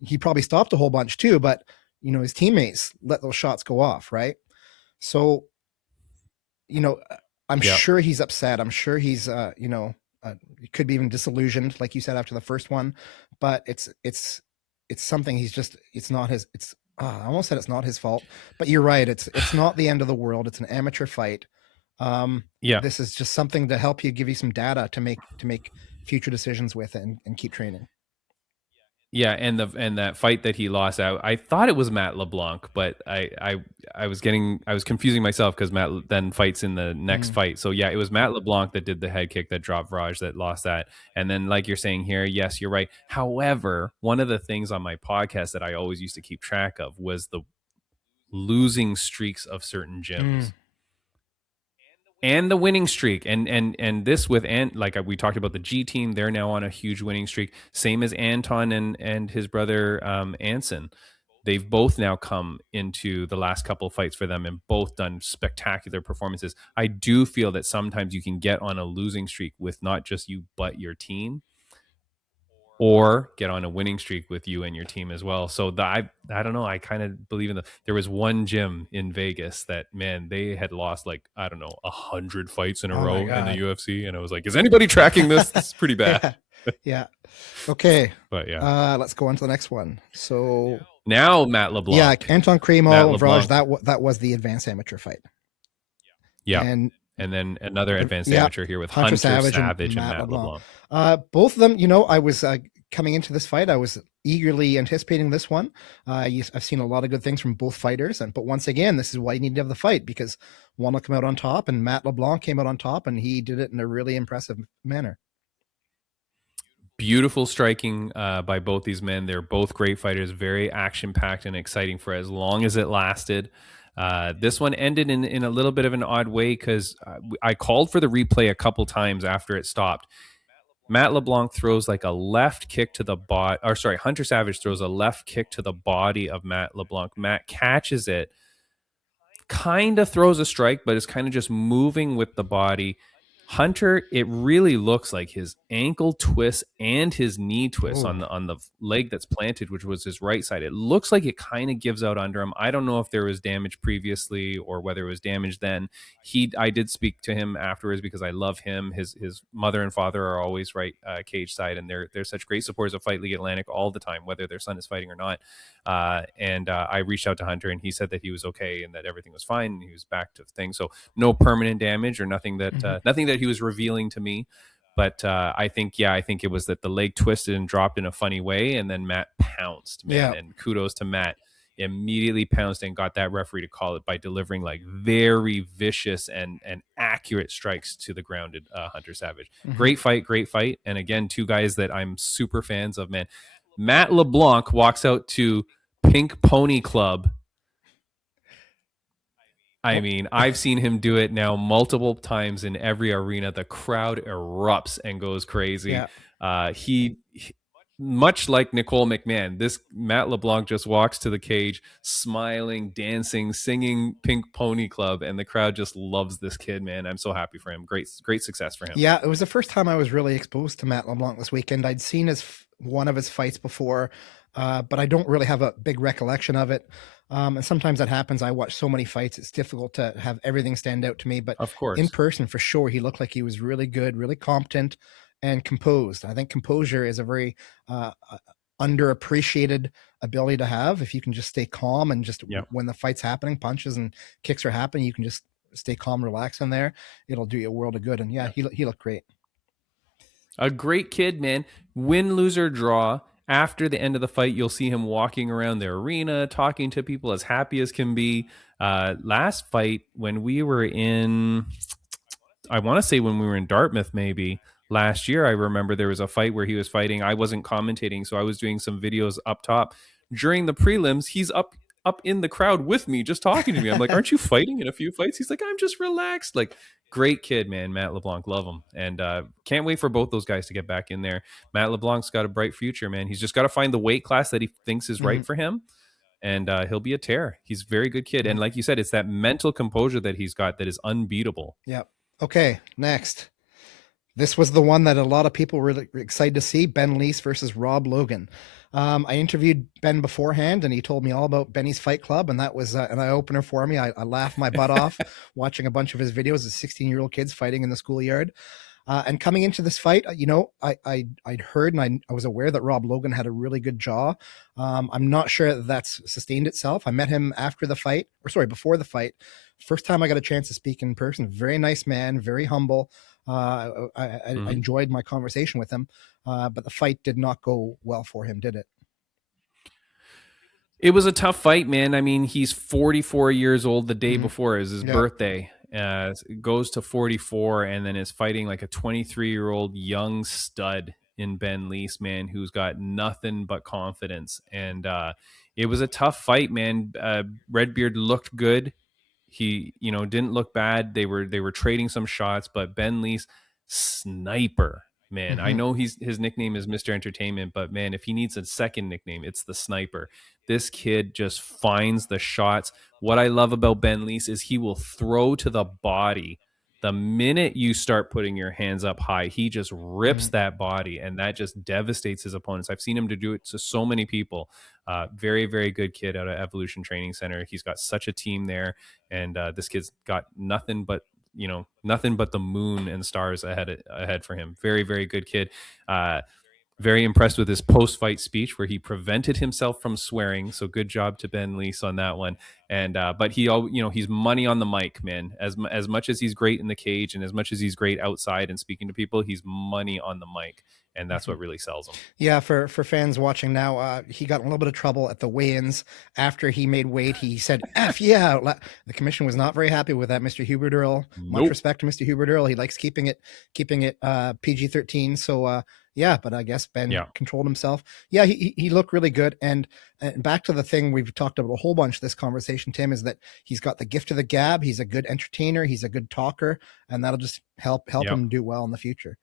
he probably stopped a whole bunch too, but his teammates let those shots go off, right? So I'm sure he's upset. I'm sure he's he could be even disillusioned, like you said, after the first one. But it's something it's not his. I almost said it's not his fault, but you're right. It's not the end of the world. It's an amateur fight. This is just something to help you, give you some data to make future decisions with and keep training. Yeah, and that fight that he lost out, I thought it was Matt LeBlanc, but I was confusing myself because Matt then fights in the next fight. So yeah, it was Matt LeBlanc that did the head kick that dropped Vraj, that lost that. And then, like you're saying here, yes, you're right. However, one of the things on my podcast that I always used to keep track of was the losing streaks of certain gyms. And the winning streak, and this with like we talked about the G team, they're now on a huge winning streak. Same as Anton and his brother Anson. They've both now come into the last couple of fights for them and both done spectacular performances. I do feel that sometimes you can get on a losing streak with not just you but your team, or get on a winning streak with you and your team as well. So I don't know. I kind of believe in there was one gym in Vegas that, man, they had lost 100 fights in a row in the UFC. And I was like, is anybody tracking this? This is pretty bad. Yeah. Okay. But yeah. Let's go on to the next one. So now Matt LeBlanc. Yeah. Anton Cremo, Vraj, that was the advanced amateur fight. Yeah. And then another advanced amateur here with Hunter Savage and Matt LeBlanc. Both of them, I was coming into this fight, I was eagerly anticipating this one. I've seen a lot of good things from both fighters, but once again, this is why you need to have the fight, because one will come out on top, and Matt LeBlanc came out on top, and he did it in a really impressive manner. Beautiful striking by both these men. They're both great fighters, very action-packed and exciting for as long as it lasted. This one ended in a little bit of an odd way because I called for the replay a couple times after it stopped. Matt LeBlanc throws like a left kick to the body, or sorry, Hunter Savage throws a left kick to the body of Matt LeBlanc. Matt catches it, kind of throws a strike, but is kind of just moving with the body. Hunter, it really looks like his ankle twist and his knee twist Oh, on the leg that's planted, which was his right side. It looks like it kind of gives out under him. I don't know if there was damage previously or whether it was damage then. I did speak to him afterwards because I love him. His mother and father are always right cage side, and they're such great supporters of Fight League Atlantic all the time, whether their son is fighting or not. And I reached out to Hunter, and he said that he was okay and that everything was fine, and he was back to things. So no permanent damage or nothing that he was revealing to me. But I think it was that the leg twisted and dropped in a funny way, and then Matt pounced, man. yeah. And kudos to Matt, immediately pounced and got that referee to call it by delivering like very vicious and accurate strikes to the grounded Hunter Savage. Great fight. And again, two guys that I'm super fans of, man. Matt LeBlanc walks out to Pink Pony Club. I mean, I've seen him do it now multiple times in every arena. The crowd erupts and goes crazy. Yeah. He much like Nicole McMahon, this Matt LeBlanc just walks to the cage, smiling, dancing, singing Pink Pony Club, and the crowd just loves this kid, man. I'm so happy for him. Great success for him. Yeah, it was the first time I was really exposed to Matt LeBlanc this weekend. I'd seen one of his fights before, but I don't really have a big recollection of it. And sometimes that happens. I watch so many fights; it's difficult to have everything stand out to me. But Of course. in person, for sure, he looked like he was really good, really competent, and composed. I think composure is a very underappreciated ability to have. If you can just stay calm and just when the fight's happening, punches and kicks are happening, you can just stay calm, relax in there. It'll do you a world of good. And he looked great. A great kid, man. Win, lose, or draw. After the end of the fight, you'll see him walking around the arena, talking to people, as happy as can be. Last fight, when we were in, I want to say when we were in Dartmouth, maybe last year, I remember there was a fight where he was fighting. I wasn't commentating, so I was doing some videos up top. During the prelims, he's up in the crowd with me, just talking to me. I'm like, aren't you fighting in a few fights? He's like, I'm just relaxed. Like, great kid, man. Matt LeBlanc, love him. And can't wait for both those guys to get back in there. Matt LeBlanc's got a bright future, man. He's just got to find the weight class that he thinks is right for him. And he'll be a tear. He's a very good kid. And like you said, it's that mental composure that he's got that is unbeatable. Yep. Okay, next. This was the one that a lot of people were really excited to see, Ben Lease versus Rob Logan. I interviewed Ben beforehand, and he told me all about Benny's Fight Club, and that was an eye-opener for me. I laughed my butt off watching a bunch of his videos of 16-year-old kids fighting in the schoolyard. And coming into this fight, I'd heard and I was aware that Rob Logan had a really good jaw. I'm not sure that that's sustained itself. I met him before the fight. First time I got a chance to speak in person. Very nice man, very humble. I enjoyed my conversation with him, but the fight did not go well for him, did it? It was a tough fight, man. I mean, he's 44 years old. The day before is his birthday. Goes to 44 and then is fighting like a 23-year-old young stud in Ben Lease, man, who's got nothing but confidence. And it was a tough fight, man. Redbeard looked good. He, didn't look bad. They were trading some shots, but Ben Lease, sniper, man. I know his nickname is Mr. Entertainment, but man, if he needs a second nickname, it's the Sniper. This kid just finds the shots. What I love about Ben Lease is he will throw to the body. The minute you start putting your hands up high, he just rips that body, and that just devastates his opponents. I've seen him do it to so many people. Very, very good kid out of Evolution Training Center. He's got such a team there, and this kid's got nothing but the moon and stars ahead for him. Very, very good kid. Very impressed with his post-fight speech where he prevented himself from swearing. So good job to Ben Lease on that one. And but he's money on the mic, man. As much as he's great in the cage and as much as he's great outside and speaking to people, he's money on the mic. And that's what really sells him. Yeah, for fans watching now, he got in a little bit of trouble at the weigh-ins after he made weight. He said, "F yeah." The commission was not very happy with that. Mr. Huberderl, much respect to Mr. Huberderl. He likes keeping it PG-13. So yeah, but I guess Ben controlled himself. Yeah, he looked really good. And back to the thing we've talked about a whole bunch this conversation, Tim, is that he's got the gift of the gab. He's a good entertainer. He's a good talker, and that'll just help him do well in the future.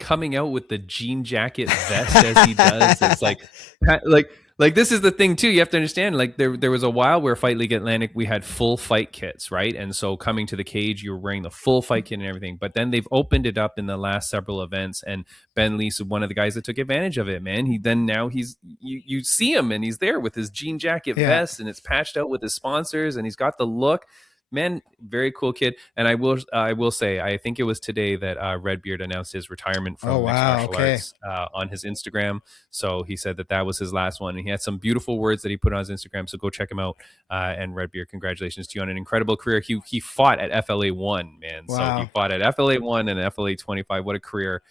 coming out with the jean jacket vest as he does. It's like this is the thing too. You have to understand. Like there was a while where Fight League Atlantic we had full fight kits, right? And so coming to the cage, you were wearing the full fight kit and everything. But then they've opened it up in the last several events, and Ben Lee's one of the guys that took advantage of it. Man, you see him and he's there with his jean jacket vest, and it's patched out with his sponsors, and he's got the look. Man, very cool kid. And I will say, I think it was today that Redbeard announced his retirement from mixed martial arts on his Instagram. So he said that was his last one, and he had some beautiful words that he put on his Instagram. So go check him out. And Redbeard, congratulations to you on an incredible career. He fought at FLA 1, man. Wow. So he fought at FLA 1 and FLA 25. What a career.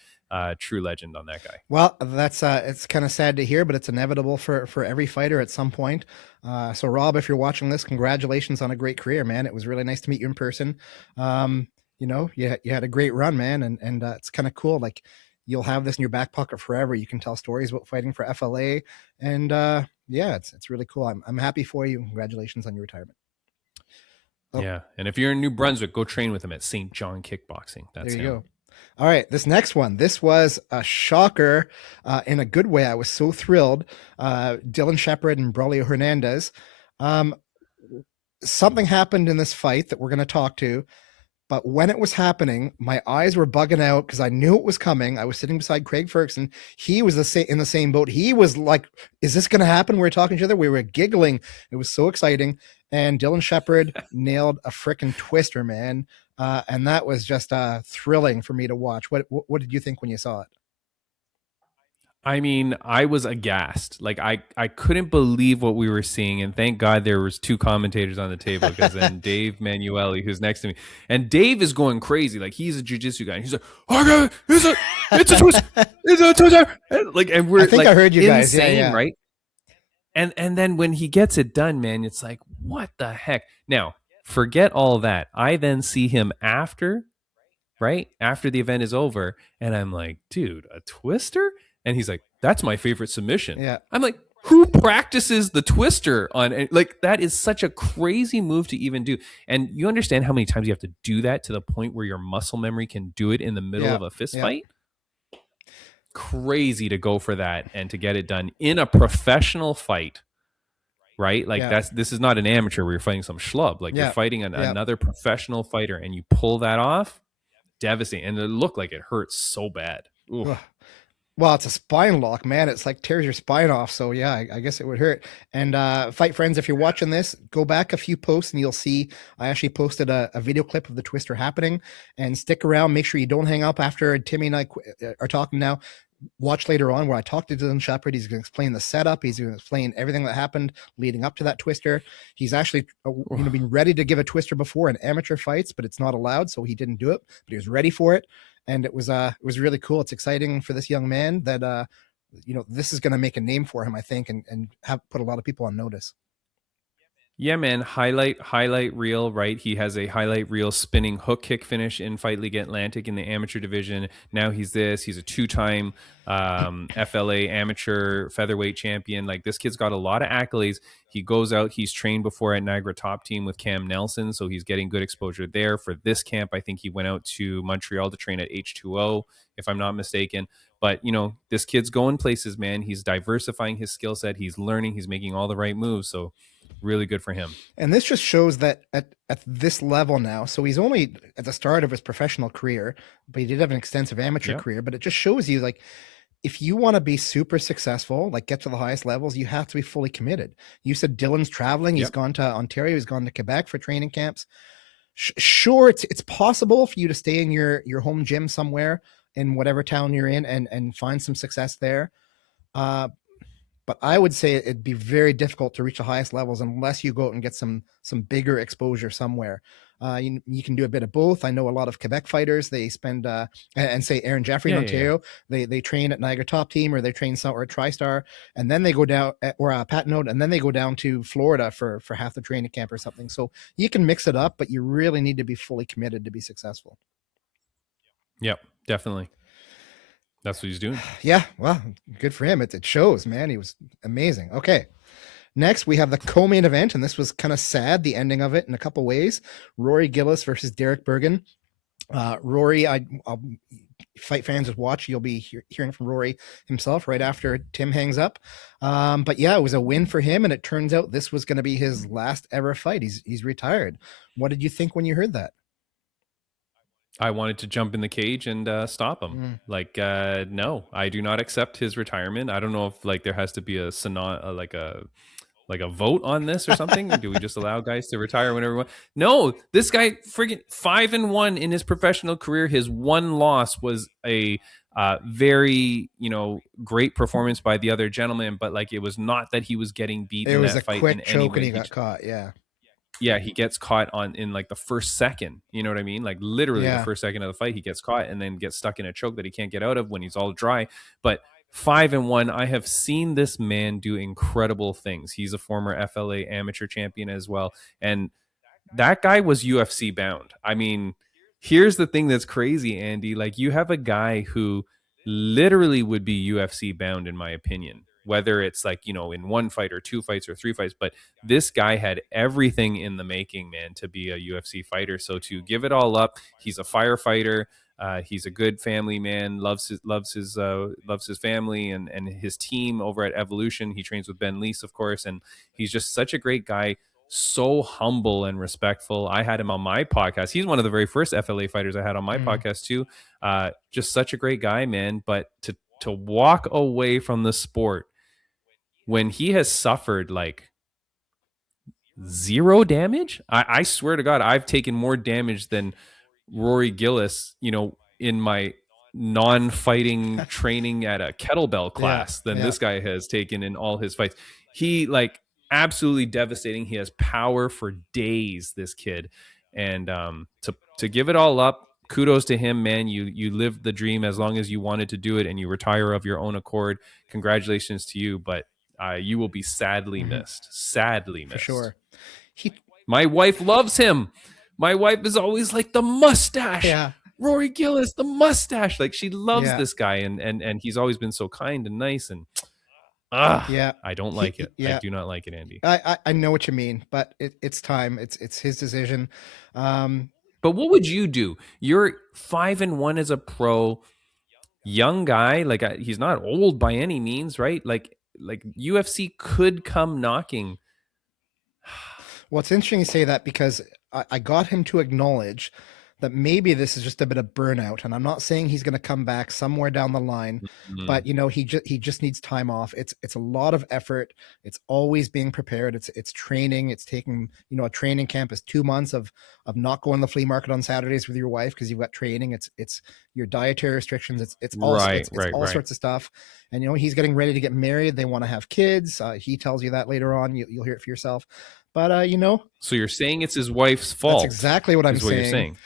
True legend on that guy. Well, that's it's kind of sad to hear, but it's inevitable for every fighter at some point. So Rob, if you're watching this, congratulations on a great career, man. It was really nice to meet you in person. You know, you had a great run, man, and it's kind of cool. Like, you'll have this in your back pocket forever. You can tell stories about fighting for FLA, and yeah, it's really cool. I'm happy for you. Congratulations on your retirement. Oh. Yeah, and if you're in New Brunswick, go train with him at St. John Kickboxing. That's there you go. All right, this next one. This was a shocker in a good way. I was so thrilled. Dylan Shepard and Braulio Hernandez. Something happened in this fight that we're going to talk to. But when it was happening, my eyes were bugging out because I knew it was coming. I was sitting beside Craig Ferguson. He was in the same boat. He was like, is this going to happen? We were talking to each other. We were giggling. It was so exciting. And Dylan Shepard nailed a freaking twister, man. And that was just thrilling for me to watch. What did you think when you saw it? I mean, I was aghast. Like I couldn't believe what we were seeing, and thank God there was two commentators on the table, because then Dave Manueli, who's next to me, and Dave is going crazy. Like, he's a jiu-jitsu guy. And he's like, "Okay, it's a twist, it's a twister." Like, and we're, I think, like, I heard you guys, yeah. Right? And then when he gets it done, man, it's like, what the heck? Now, forget all that. I then see him after the event is over, and I'm like, dude, a twister? And he's like, that's my favorite submission. Yeah. I'm like, who practices the twister on? Like, that is such a crazy move to even do. And you understand how many times you have to do that to the point where your muscle memory can do it in the middle of a fist fight? Crazy to go for that and to get it done in a professional fight, right? Like, this is not an amateur where you're fighting some schlub. Like, you're fighting another professional fighter, and you pull that off. Devastating. And it looked like it hurts so bad. Ooh. Well, it's a spine lock, man. It's like tears your spine off. So yeah, I guess it would hurt. And fight friends, if you're watching this, go back a few posts and you'll see I actually posted a video clip of the twister happening. And stick around. Make sure you don't hang up after Timmy and I are talking now. Watch later on where I talked to Dylan Shepard. He's going to explain the setup. He's going to explain everything that happened leading up to that twister. He's actually been ready to give a twister before in amateur fights, but it's not allowed, so he didn't do it. But he was ready for it. And it was really cool. It's exciting for this young man that, this is going to make a name for him, I think, and have put a lot of people on notice. Yeah, man. Highlight reel, right? He has a highlight reel spinning hook kick finish in Fight League Atlantic in the amateur division. Now he's a 2-time FLA amateur featherweight champion. Like, this kid's got a lot of accolades. He goes out, he's trained before at Niagara Top Team with Cam Nelson, so he's getting good exposure there. For this camp, I think he went out to Montreal to train at H2O, if I'm not mistaken. But, this kid's going places, man. He's diversifying his skill set. He's learning. He's making all the right moves. So really good for him. And this just shows that at this level now, so he's only at the start of his professional career, but he did have an extensive amateur career. But it just shows you, like, if you want to be super successful, like get to the highest levels, you have to be fully committed. You said Dylan's traveling. He's gone to Ontario. He's gone to Quebec for training camps. Sure, it's possible for you to stay in your home gym somewhere in whatever town you're in and find some success there. But I would say it'd be very difficult to reach the highest levels unless you go out and get some bigger exposure somewhere. You can do a bit of both. I know a lot of Quebec fighters, they spend and say Aaron Jeffrey in Ontario, they train at Niagara Top Team, or they train or TriStar, and then they go down or Patenode, and then they go down to Florida for half the training camp or something. So you can mix it up, but you really need to be fully committed to be successful. Yep, definitely. That's what he's doing. Yeah, well, good for him. It shows, man. He was amazing. Okay. Next, we have the co-main event, and this was kind of sad, the ending of it in a couple ways. Rory Gillis versus Derek Bergen. Rory, fight fans would watch, you'll be hearing from Rory himself right after Tim hangs up. But yeah, it was a win for him, and it turns out this was going to be his last ever fight. He's retired. What did you think when you heard that? I wanted to jump in the cage and stop him. Like, no, I do not accept his retirement. I don't know if like there has to be like a vote on this or something. Do we just allow guys to retire whenever we want? No, this guy friggin' 5-1 in his professional career. His one loss was a very great performance by the other gentleman, but like it was not that he was getting beaten. It was in that a fight quick in choke any and way. he got caught. Yeah. Yeah, he gets caught in like the first second. You know what I mean? Like literally the first second of the fight, he gets caught and then gets stuck in a choke that he can't get out of when he's all dry. But 5-1, I have seen this man do incredible things. He's a former FLA amateur champion as well. And that guy was UFC bound. I mean, here's the thing that's crazy, Andy. Like you have a guy who literally would be UFC bound, in my opinion, whether it's like, in one fight or two fights or three fights. But this guy had everything in the making, man, to be a UFC fighter. So to give it all up, he's a firefighter. He's a good family man, loves his family and his team over at Evolution. He trains with Ben Leese, of course, and he's just such a great guy. So humble and respectful. I had him on my podcast. He's one of the very first FLA fighters I had on my podcast too. Just such a great guy, man. But to walk away from the sport when he has suffered like zero damage, I swear to God, I've taken more damage than Rory Gillis, in my non-fighting training at a kettlebell class than this guy has taken in all his fights. He like absolutely devastating. He has power for days, this kid. And to give it all up, kudos to him, man. You lived the dream as long as you wanted to do it, and you retire of your own accord. Congratulations to you, but you will be sadly missed. Sadly missed. For sure. My wife loves him. My wife is always like, the mustache. Yeah. Rory Gillis, the mustache. Like she loves this guy, and he's always been so kind and nice. And I don't like it. I do not like it, Andy. I know what you mean, but it's time. It's his decision. But what would you do? You're 5-1 as a pro, young guy. Like he's not old by any means, right? Like UFC could come knocking. Well, it's interesting you say that because I got him to acknowledge that maybe this is just a bit of burnout, and I'm not saying he's going to come back somewhere down the line, but he just needs time off. It's a lot of effort. It's always being prepared. It's training. It's taking, a training camp is 2 months of not going to the flea market on Saturdays with your wife because you've got training. It's your dietary restrictions. It's all sorts of stuff. And he's getting ready to get married. They want to have kids. He tells you that later on. You'll hear it for yourself. But so you're saying it's his wife's fault? That's exactly what I'm saying. What you're saying.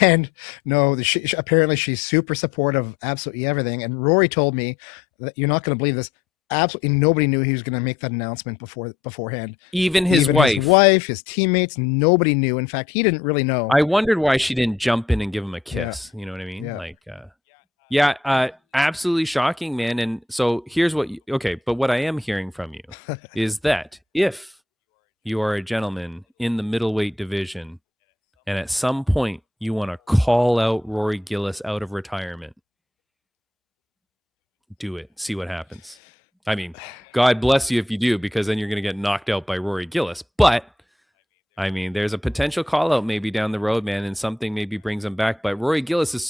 And no, apparently she's super supportive of absolutely everything. And Rory told me that you're not going to believe this. Absolutely nobody knew he was going to make that announcement beforehand. Even his wife, his teammates, nobody knew. In fact, he didn't really know. I wondered why she didn't jump in and give him a kiss. Yeah. You know what I mean? Yeah. Absolutely shocking, man. And so here's but what I am hearing from you is that if you are a gentleman in the middleweight division and at some point you want to call out Rory Gillis out of retirement, do it. See what happens. I mean, God bless you if you do, because then you're going to get knocked out by Rory Gillis. But, I mean, there's a potential call out maybe down the road, man, and something maybe brings him back. But Rory Gillis is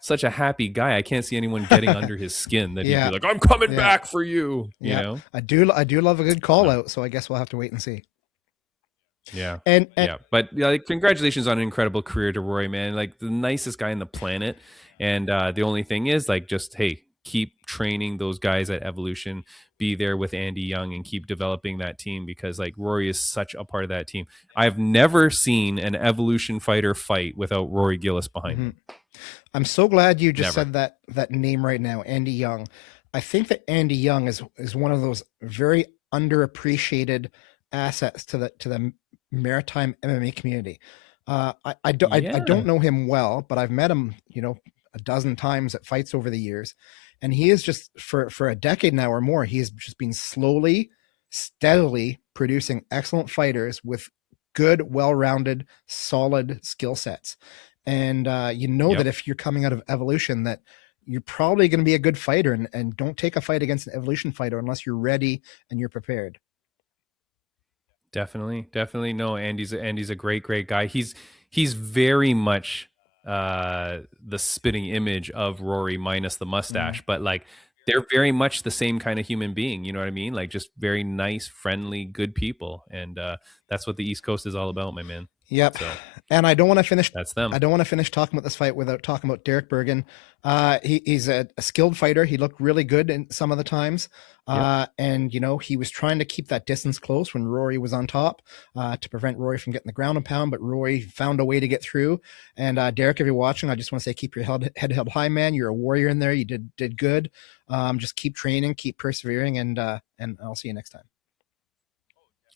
such a happy guy. I can't see anyone getting under his skin that he'd be like, I'm coming back for you. You know? I do love a good call out, so I guess we'll have to wait and see. Yeah. And but congratulations on an incredible career to Rory, man. Like the nicest guy on the planet. And the only thing is just, hey, keep training those guys at Evolution, be there with Andy Young and keep developing that team, because Rory is such a part of that team. I've never seen an Evolution fighter fight without Rory Gillis behind him. I'm so glad you just said that name right now, Andy Young. I think that Andy Young is one of those very underappreciated assets to the maritime MMA community. I don't know him well, but I've met him, a dozen times at fights over the years. And he is just for a decade now or more, he has just been slowly, steadily producing excellent fighters with good, well-rounded, solid skill sets. And that if you're coming out of Evolution, that you're probably going to be a good fighter, and don't take a fight against an Evolution fighter unless you're ready and you're prepared. Definitely. No, Andy's a great guy. He's very much the spitting image of Rory minus the mustache, but like they're very much the same kind of human being. You know what I mean? Like just very nice, friendly, good people, and that's what the East Coast is all about, my man. Yep. So And I don't want to finish. that's them. I don't want to finish talking about this fight without talking about Derek Bergen. He's a skilled fighter. He looked really good in some of the times. Yep. And he was trying to keep that distance close when Rory was on top, to prevent Rory from getting the ground and pound. But Rory found a way to get through. And Derek, if you're watching, I just want to say, keep your head held high, man. You're a warrior in there. You did good. Just keep training, keep persevering, and I'll see you next time.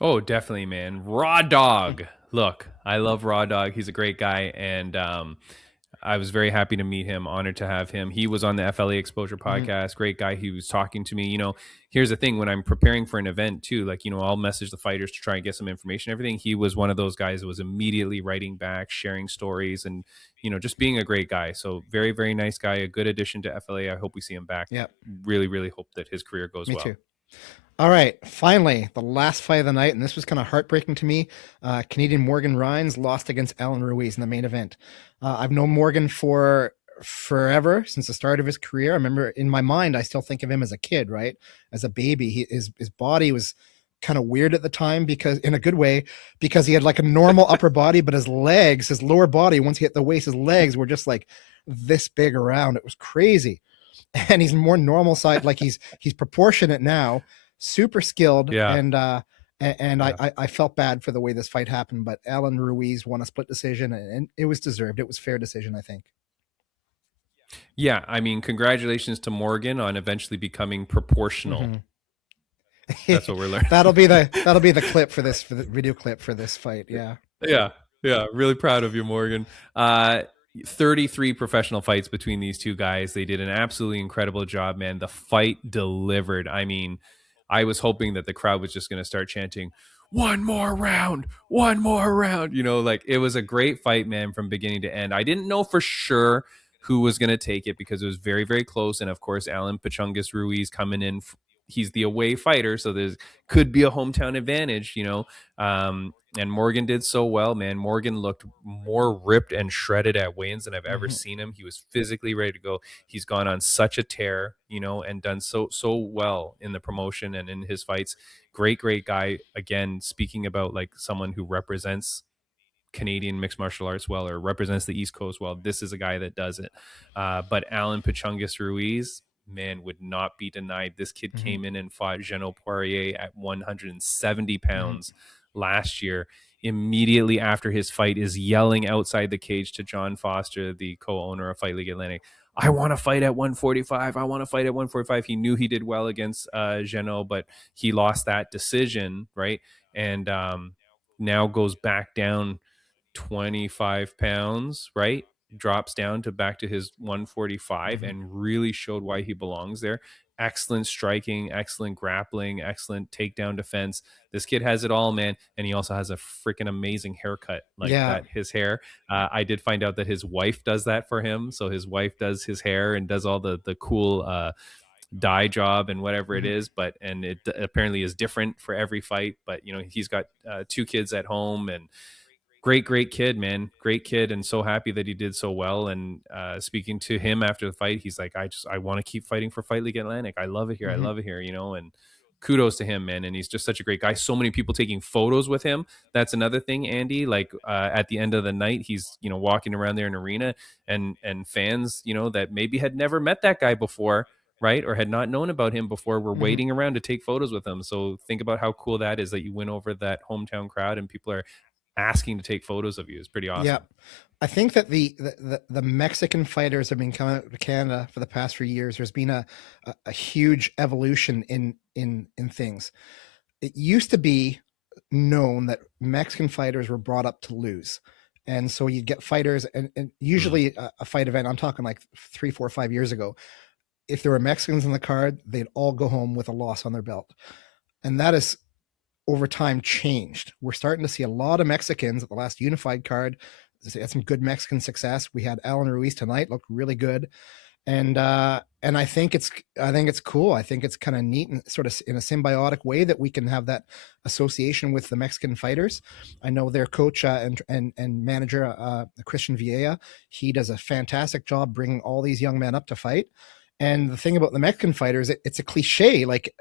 Oh, definitely, man. Raw Dog. Look, I love Raw Dog. He's a great guy, and I was very happy to meet him. Honored to have him. He was on the FLA Exposure podcast. Great guy. He was talking to me. Here's the thing: when I'm preparing for an event too, like I'll message the fighters to try and get some information. Everything. He was one of those guys that was immediately writing back, sharing stories, and just being a great guy. So very, very nice guy. A good addition to FLA. I hope we see him back. Yeah. Really, really hope that his career goes Me well. too. All right, finally, the last fight of the night, and this was kind of heartbreaking to me. Canadian Morgan Rhines lost against Alan Ruiz in the main event. I've known Morgan for forever, since the start of his career. I remember in my mind, I still think of him as a kid, right? As a baby. His body was kind of weird at the time, because in a good way, because he had like a normal upper body, but his legs, his lower body, once he hit the waist, his legs were just like this big around. It was crazy. And he's more normal side, like he's proportionate now. Super skilled, Yeah. and I felt bad for the way this fight happened, but Alan Ruiz won a split decision, and it was deserved. It was fair decision, I think. Yeah, I mean, congratulations to Morgan on eventually becoming proportional. That's what we're learning. that'll be the clip for this, for the video clip for this fight. Yeah. Really proud of you, Morgan. 33 professional fights between these two guys. They did an absolutely incredible job, man. The fight delivered. I mean, I was hoping that the crowd was just going to start chanting, one more round. Like it was a great fight, man, from beginning to end. I didn't know for sure who was going to take it, because it was very, very close. And of course, Alan Pachungus Ruiz coming in, he's the away fighter, so there's could be a hometown advantage, and Morgan did so well, man. Morgan looked more ripped and shredded at weigh-ins than I've ever seen him. He was physically ready to go. He's gone on such a tear, and done so well in the promotion and in his fights. Great guy. Again, speaking about like someone who represents Canadian mixed martial arts well, or represents the East Coast well, this is a guy that does it. But Alan Pachungus Ruiz, man, would not be denied. This kid came in and fought Jeannot Poirier at 170 pounds last year. Immediately after his fight, is yelling outside the cage to John Foster, the co-owner of Fight League Atlantic, I want to fight at 145. I want to fight at 145. He knew he did well against Jeannot, but he lost that decision, right? And now goes back down 25 pounds, right? Drops down to back to his 145 and really showed why he belongs there. Excellent striking, excellent grappling, excellent takedown defense. This kid has it all, man. And he also has a freaking amazing haircut. Like that, his hair. I did find out that his wife does that for him. So his wife does his hair and does all the cool dye job and whatever it is, and it apparently is different for every fight. But he's got 2 kids at home, and great kid, man. Great kid, and so happy that he did so well. And speaking to him after the fight, he's like, I want to keep fighting for Fight League Atlantic. I love it here. I love it here, and kudos to him, man. And he's just such a great guy. So many people taking photos with him. That's another thing, Andy. Like at the end of the night, he's walking around there in arena, and fans that maybe had never met that guy before, right, or had not known about him before, were waiting around to take photos with him. So think about how cool that is, that you win over that hometown crowd and people are asking to take photos of you. Is pretty awesome. Yeah. I think that the Mexican fighters have been coming to Canada for the past few years. There's been a huge evolution in things. It used to be known that Mexican fighters were brought up to lose. And so you get fighters, and usually a fight event, I'm talking like 3, 4, 5 years ago, if there were Mexicans in the card, they'd all go home with a loss on their belt. And that is over time changed. We're starting to see a lot of Mexicans at the last unified card. Had some good Mexican success. We had Alan Ruiz tonight, looked really good. and I think it's cool. I think it's kind of neat and sort of in a symbiotic way that we can have that association with the Mexican fighters. I know their coach and manager, Christian Vieira. He does a fantastic job bringing all these young men up to fight. And the thing about the Mexican fighters, it's a cliche, like,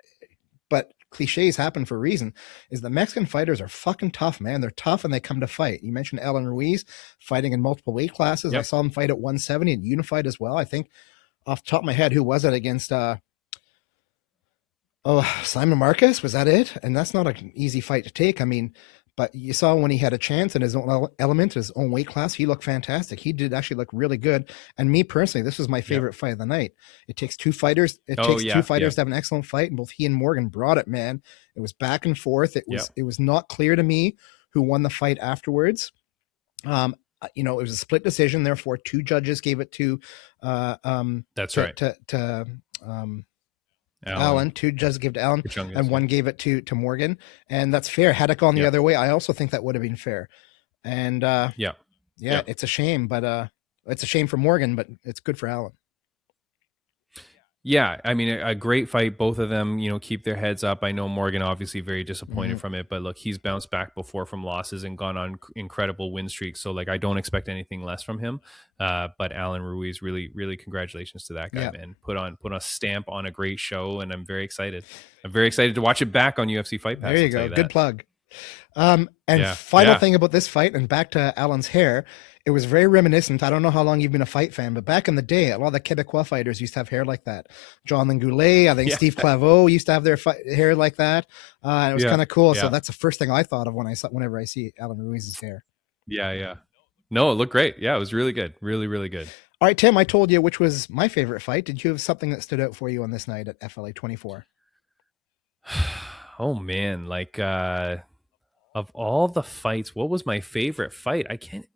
but cliches happen for a reason, is the Mexican fighters are fucking tough, man. They're tough and they come to fight. You mentioned Alan Ruiz fighting in multiple weight classes. Yep. I saw him fight at 170 and unified as well. I think off the top of my head, who was it against? Simon Marcus, was that it? And that's not an easy fight to take. I mean, but you saw when he had a chance in his own element, his own weight class, he looked fantastic. He did actually look really good. And me personally, this was my favorite fight of the night. It takes two fighters. Two fighters to have an excellent fight, and both he and Morgan brought it, man. It was back and forth. It was not clear to me who won the fight afterwards. It was a split decision. Therefore, two judges gave it to that's right to Alan. Two judges gave to Alan, and one gave it to Morgan, and that's fair. Had it gone the other way, I also think that would have been fair. And it's a shame, but it's a shame for Morgan, but it's good for Alan. Yeah, I mean, a great fight. Both of them, keep their heads up. I know Morgan obviously very disappointed from it, but look, he's bounced back before from losses and gone on incredible win streaks. So, like, I don't expect anything less from him. But Alan Ruiz, really, really congratulations to that guy, man. Put a stamp on a great show, and I'm very excited. I'm very excited to watch it back on UFC Fight Pass. There you go. Good plug. Final thing about this fight, and back to Alan's hair, it was very reminiscent. I don't know how long you've been a fight fan, but back in the day, a lot of the Quebecois fighters used to have hair like that. Jonathan Goulet, I think Steve Claveau used to have their hair like that. And it was kind of cool. So that's the first thing I thought of whenever I see Alan Ruiz's hair. Yeah. No, it looked great. Yeah, it was really good. Really, really good. All right, Tim, I told you which was my favorite fight. Did you have something that stood out for you on this night at FLA 24? Oh, man. Like, of all the fights, what was my favorite fight? I can't,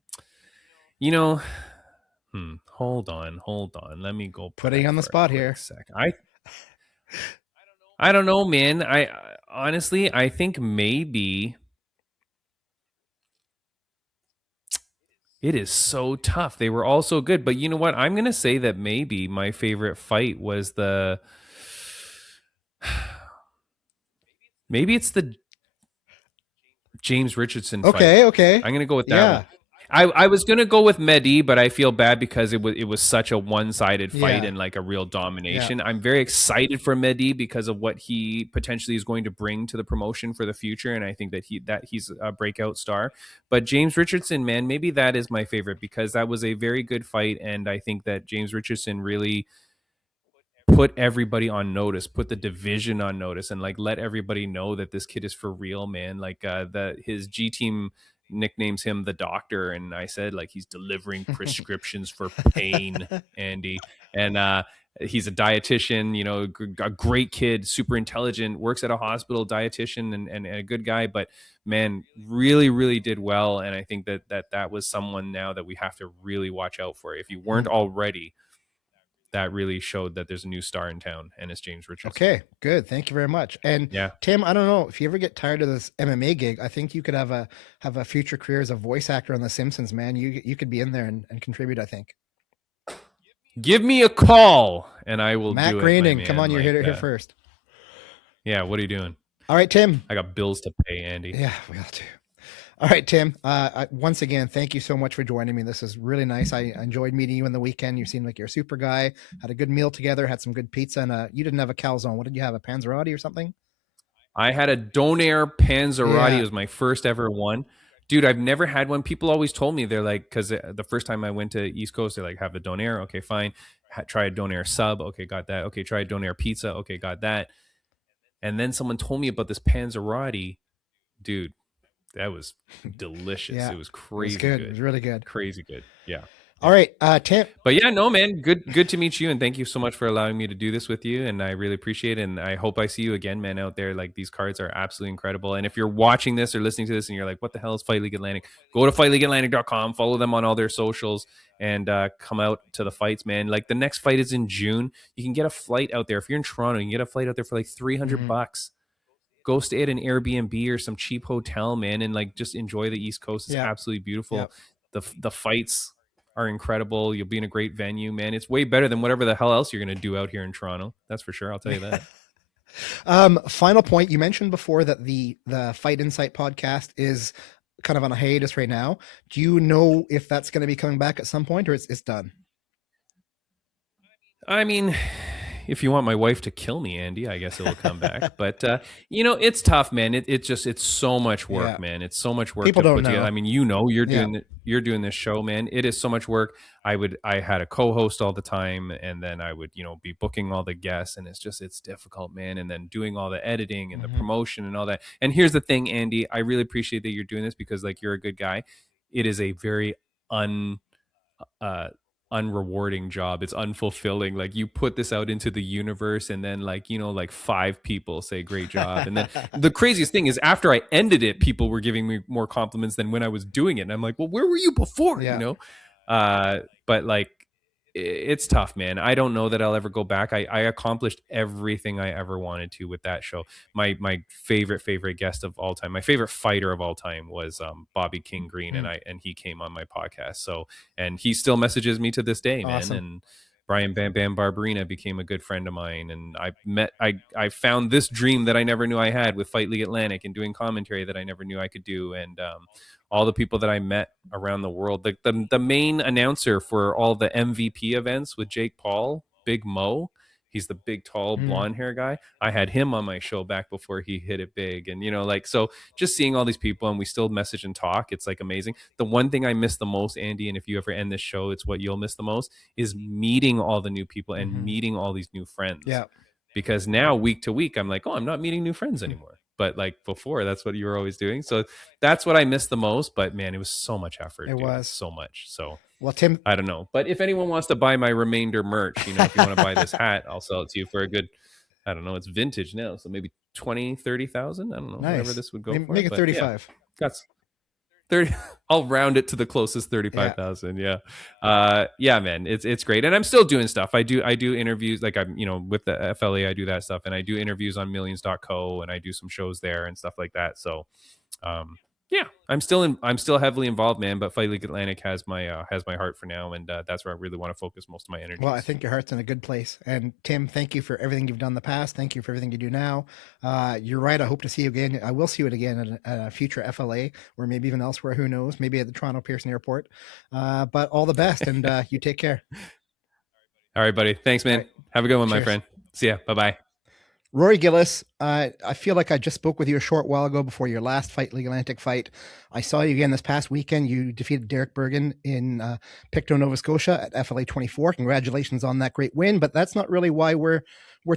hold on. Let me go. Putting you on the spot here. I don't know, man. I honestly, I think maybe it is so tough. They were all so good, but you know what? I'm going to say that maybe my favorite fight was maybe it's the James Richardson fight. Okay. I'm going to go with that one. I was going to go with Mehdi, but I feel bad because it was such a one-sided fight and like a real domination. I'm very excited for Mehdi because of what he potentially is going to bring to the promotion for the future, and I think that he's a breakout star. But James Richardson, man, maybe that is my favorite because that was a very good fight, and I think that James Richardson really put everybody on notice, put the division on notice, and like let everybody know that this kid is for real, man. Like his G team nicknames him the doctor, and I said like he's delivering prescriptions for pain, Andy. And he's a dietitian, a great kid, super intelligent, works at a hospital, dietitian, and a good guy. But man, really, really did well. And I think that was someone now that we have to really watch out for. If you weren't already, that really showed that there's a new star in town, and it's James Richardson. Okay, good. Thank you very much. And Tim, I don't know if you ever get tired of this MMA gig. I think you could have a future career as a voice actor on The Simpsons, man. You could be in there and contribute, I think. Give me a call, and I will Matt do it. Matt Groening, come on, you're here first. Yeah, what are you doing? All right, Tim. I got bills to pay, Andy. Yeah, we all do. All right, Tim. Once again, thank you so much for joining me. This is really nice. I enjoyed meeting you on the weekend. You seemed like you're a super guy. Had a good meal together. Had some good pizza, and you didn't have a calzone. What did you have? A panzerotti or something? I had a Donair panzerotti. It was my first ever one. Dude, I've never had one. People always told me, they're like, because the first time I went to East Coast, they're like, have a Donair. Okay, fine. Try a Donair sub. Okay, got that. Okay, try a Donair pizza. Okay, got that. And then someone told me about this panzerotti. Dude, that was delicious. It was crazy good. It was really good. Crazy good. Yeah. All right, Tim. But yeah, no, man, good to meet you, and thank you so much for allowing me to do this with you, and I really appreciate it, and I hope I see you again, man, out there. Like, these cards are absolutely incredible, and if you're watching this or listening to this and you're like, what the hell is Fight League Atlantic? Go to fightleagueatlantic.com, follow them on all their socials, and come out to the fights, man. Like, the next fight is in June. You can get a flight out there. If you're in Toronto, you can get a flight out there for like $300. Go stay at an Airbnb or some cheap hotel, man, and like just enjoy the East Coast. It's absolutely beautiful. The fights are incredible. You'll be in a great venue, man. It's way better than whatever the hell else you're going to do out here in Toronto. That's for sure. I'll tell you that. Final point. You mentioned before that the Fight Insight podcast is kind of on a hiatus right now. Do you know if that's going to be coming back at some point, or it's done? I mean, if you want my wife to kill me, Andy, I guess it will come back. But it's tough, man. It's so much work, Yeah. man. It's so much work People to don't put together. know. I mean, you're doing this show, man. It is so much work. I had a co-host all the time, and then I would, be booking all the guests, and it's difficult, man. And then doing all the editing and the promotion and all that. And here's the thing, Andy, I really appreciate that you're doing this because like you're a good guy. It is a very unrewarding job. It's unfulfilling. Like you put this out into the universe and then like 5 people say great job, and then the craziest thing is after I ended it, people were giving me more compliments than when I was doing it, and I'm like, well, where were you before? Yeah. But like it's tough, man. I don't know that I'll ever go back. I accomplished everything I ever wanted to with that show. My favorite guest of all time, my favorite fighter of all time was Bobby King Green, and he came on my podcast. So, and he still messages me to this day, man. Awesome. And Brian Bam Bam Barberina became a good friend of mine, and I found this dream that I never knew I had with Fight League Atlantic and doing commentary that I never knew I could do, and all the people that I met around the world. The main announcer for all the MVP events with Jake Paul, Big Mo. He's the big, tall, blonde hair guy. I had him on my show back before he hit it big. And, so just seeing all these people, and we still message and talk, it's like amazing. The one thing I miss the most, Andy, and if you ever end this show, it's what you'll miss the most, is meeting all the new people and meeting all these new friends. Yeah. Because now week to week, I'm like, oh, I'm not meeting new friends anymore. But like before, that's what you were always doing. So that's what I missed the most. But man, it was so much effort. It was so much. So well, Tim, I don't know. But if anyone wants to buy my remainder merch, if you want to buy this hat, I'll sell it to you for a good, I don't know, it's vintage now. So maybe 20, 30,000. I don't know, nice. whatever this would go for. Make it 35. Yeah, that's 30. I'll round it to the closest 35,000. Yeah. Yeah, man, it's great. And I'm still doing stuff. I do interviews, like I'm, with the FLA, I do that stuff, and I do interviews on millions.co, and I do some shows there and stuff like that. So, yeah, I'm still heavily involved, man. But Fight League Atlantic has my heart for now, and that's where I really want to focus most of my energy. Well, I think your heart's in a good place. And Tim, thank you for everything you've done in the past. Thank you for everything you do now. You're right. I hope to see you again. I will see you again at a future FLA, or maybe even elsewhere. Who knows? Maybe at the Toronto Pearson Airport. But all the best, and you take care. All right, buddy. Thanks, man. Right. Have a good one, Cheers. My friend. See ya. Bye-bye. Rory Gillis, I feel like I just spoke with you a short while ago before your last Fight League Atlantic fight. I saw you again this past weekend. You defeated Derek Bergen in Pictou, Nova Scotia at FLA 24. Congratulations on that great win, but that's not really why we're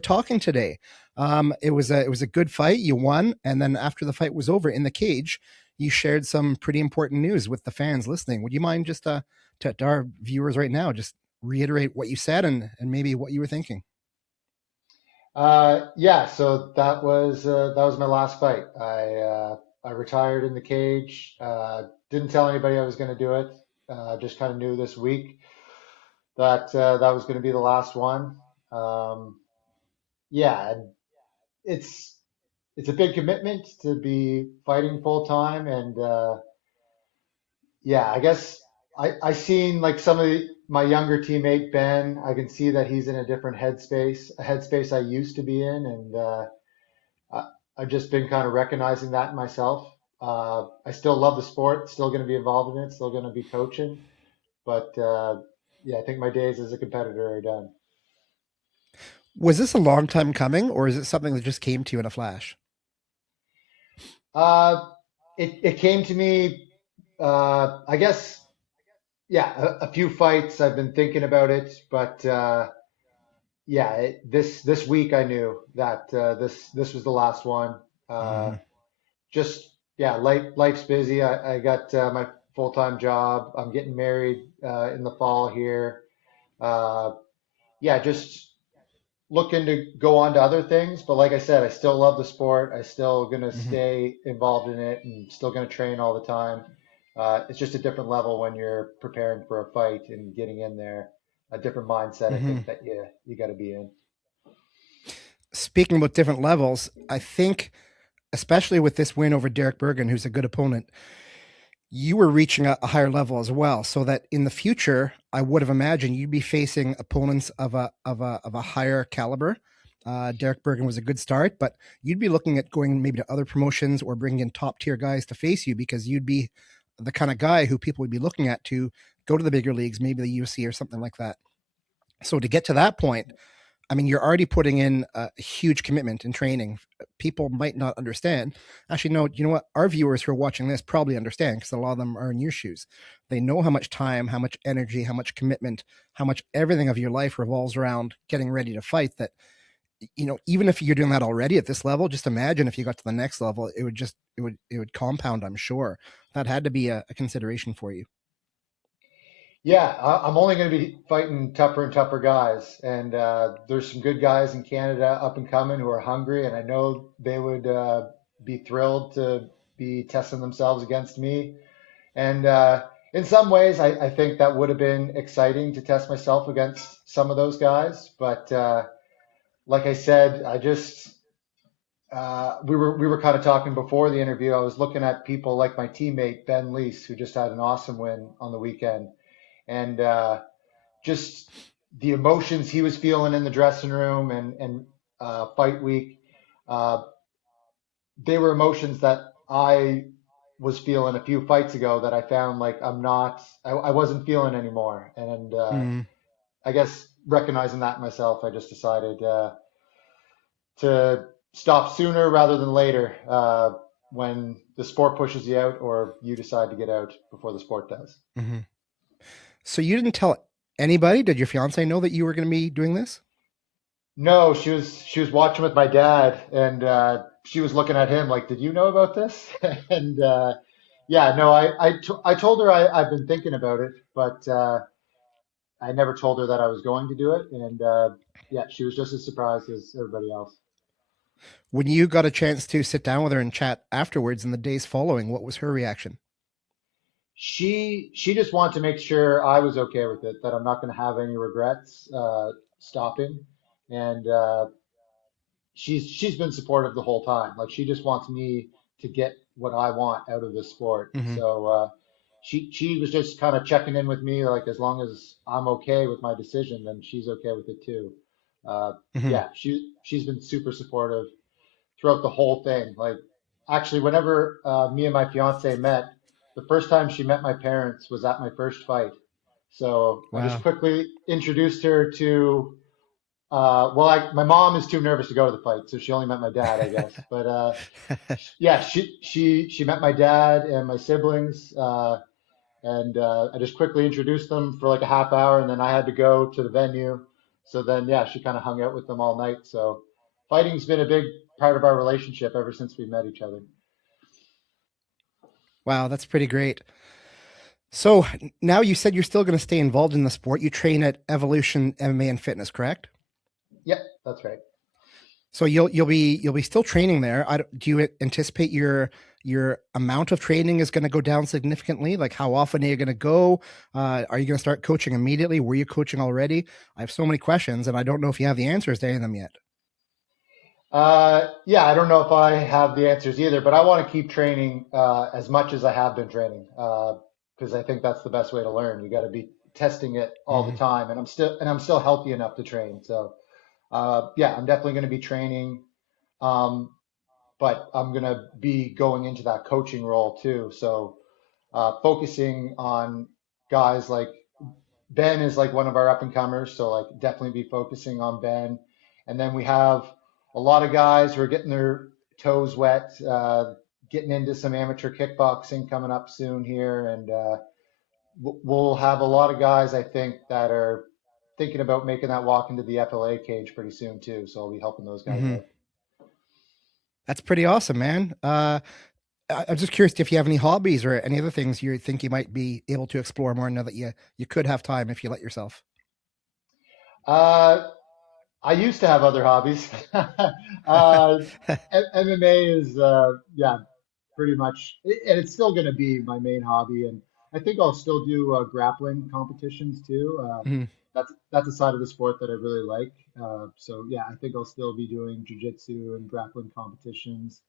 talking today. It was a good fight. You won, and then after the fight was over in the cage, you shared some pretty important news with the fans listening. Would you mind just to our viewers right now, just reiterate what you said and maybe what you were thinking? Yeah, so that was my last fight. I retired in the cage. Didn't tell anybody I was going to do it. Just kind of knew this week that that was going to be the last one. Yeah, it's a big commitment to be fighting full time, and yeah, I guess I seen like some of my younger teammate Ben. I can see that he's in a different headspace, a headspace I used to be in, and I've just been kind of recognizing that in myself. I still love the sport, still going to be involved in it, still going to be coaching, but yeah, I think my days as a competitor are done. Was this a long time coming, or is it something that just came to you in a flash? It came to me, I guess, yeah, a few fights. I've been thinking about it, but yeah, this week I knew that this was the last one. Just yeah, life's busy. I got my full-time job. I'm getting married in the fall here. Yeah, just looking to go on to other things. But like I said, I still love the sport. I still gonna stay involved in it and still gonna train all the time. It's just a different level when you're preparing for a fight and getting in there. A different mindset, I think that you got to be in. Speaking about different levels, I think, especially with this win over Derek Bergen, who's a good opponent, you were reaching a higher level as well, so that in the future, I would have imagined you'd be facing opponents of a higher caliber. Derek Bergen was a good start, but you'd be looking at going maybe to other promotions or bringing in top tier guys to face you, because you'd be the kind of guy who people would be looking at to go to the bigger leagues, maybe the UFC or something like that. So to get to that point, I mean, you're already putting in a huge commitment in training. People might not understand. Actually, no, you know what? Our viewers who are watching this probably understand, because a lot of them are in your shoes. They know how much time, how much energy, how much commitment, how much everything of your life revolves around getting ready to fight. That, you know, even if you're doing that already at this level, just imagine if you got to the next level, it would compound, I'm sure. That had to be a consideration for you. Yeah, I'm only going to be fighting tougher and tougher guys, and there's some good guys in Canada up and coming who are hungry, and I know they would be thrilled to be testing themselves against me. And in some ways, I think that would have been exciting to test myself against some of those guys. But like I said, I just we were kind of talking before the interview. I was looking at people like my teammate Ben Leese, who just had an awesome win on the weekend, and just the emotions he was feeling in the dressing room and fight week. Uh, they were emotions that I was feeling a few fights ago that I found like I wasn't feeling anymore. And Mm. I guess recognizing that myself, I just decided to stop sooner rather than later when the sport pushes you out or you decide to get out before the sport does. Mm-hmm. So you didn't tell anybody? Did your fiance know that you were going to be doing this? No, she was watching with my dad, and she was looking at him like, "Did you know about this?" And yeah, no, I told her I've been thinking about it, but I never told her that I was going to do it, and yeah, she was just as surprised as everybody else. When you got a chance to sit down with her and chat afterwards in the days following, what was her reaction? She just wanted to make sure I was okay with it, that I'm not going to have any regrets stopping, and she's been supportive the whole time. Like she just wants me to get what I want out of this sport. Mm-hmm. So she was just kind of checking in with me, like as long as I'm okay with my decision, then she's okay with it too. Uh, Mm-hmm. yeah, she's been super supportive throughout the whole thing. Like actually, whenever me and my fiance met, the first time she met my parents was at my first fight. So I just Wow. quickly introduced her to well, my mom is too nervous to go to the fight, so she only met my dad, I guess. But yeah, she met my dad and my siblings, and I just quickly introduced them for like a half hour, and then I had to go to the venue. So then, yeah, she kind of hung out with them all night. So fighting's been a big part of our relationship ever since we met each other. Wow, that's pretty great. So now you said you're still going to stay involved in the sport. You train at Evolution MMA and Fitness, correct? Yep, that's right. So you'll be still training there. Do you anticipate your amount of training is going to go down significantly? Like how often are you going to go? Are you going to start coaching immediately? Were you coaching already? I have so many questions, and I don't know if you have the answers to any of them yet. Yeah, I don't know if I have the answers either, but I want to keep training as much as I have been training because I think that's the best way to learn. You got to be testing it all the Mm-hmm. time, and I'm still healthy enough to train. So yeah, I'm definitely going to be training, um, but I'm going to be going into that coaching role too. So focusing on guys like Ben is like one of our up and comers, so like definitely be focusing on Ben. And then we have a lot of guys who are getting their toes wet, getting into some amateur kickboxing coming up soon here, and we'll have a lot of guys I think that are thinking about making that walk into the FLA cage pretty soon too. So I'll be helping those guys Mm-hmm. out. That's pretty awesome, man. I'm just curious if you have any hobbies or any other things you think you might be able to explore more now that you could have time if you let yourself. Uh, I used to have other hobbies. MMA is yeah, pretty much, and it's still going to be my main hobby. And I think I'll still do grappling competitions too. Mm-hmm. That's a side of the sport that I really like. So yeah, I think I'll still be doing jujitsu and grappling competitions.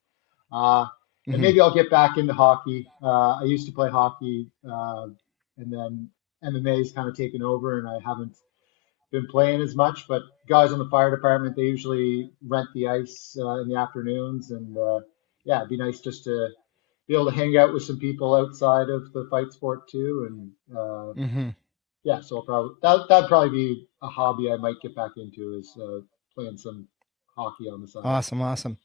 Uh, and maybe I'll get back into hockey. I used to play hockey, and then MMA is kind of taken over, and I haven't been playing as much. But guys on the fire department, they usually rent the ice in the afternoons, and yeah, it'd be nice just to be able to hang out with some people outside of the fight sport too. And yeah, so I'll probably that'd probably be a hobby I might get back into is playing some hockey on the side. Awesome.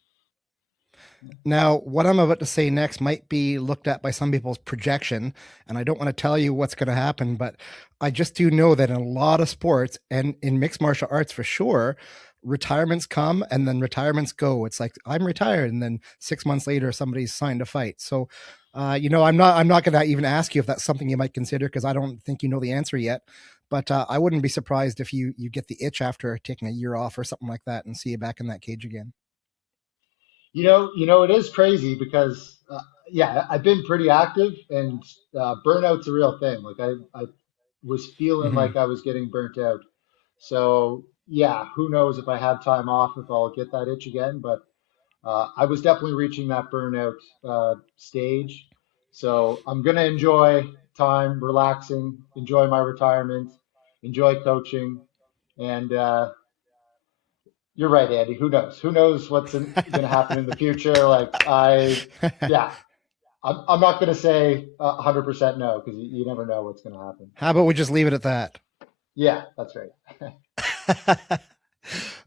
Now, what I'm about to say next might be looked at by some people's projection, and I don't want to tell you what's going to happen, but I just do know that in a lot of sports and in mixed martial arts for sure, retirements come and then retirements go. It's like I'm retired, and then 6 months later, somebody's signed to fight. So, I'm not going to even ask you if that's something you might consider because I don't think you know the answer yet. But I wouldn't be surprised if you get the itch after taking a year off or something like that and see you back in that cage again. It is crazy because yeah, I've been pretty active, and burnout's a real thing. Like I was feeling like I was getting burnt out. So yeah, who knows if I have time off if I'll get that itch again. But I was definitely reaching that burnout stage. So I'm gonna enjoy time relaxing, enjoy my retirement, enjoy coaching, and you're right, Andy. Who knows? Who knows what's going to happen in the future? Yeah, I'm not going to say 100% no because you never know what's going to happen. How about we just leave it at that? Yeah, that's right.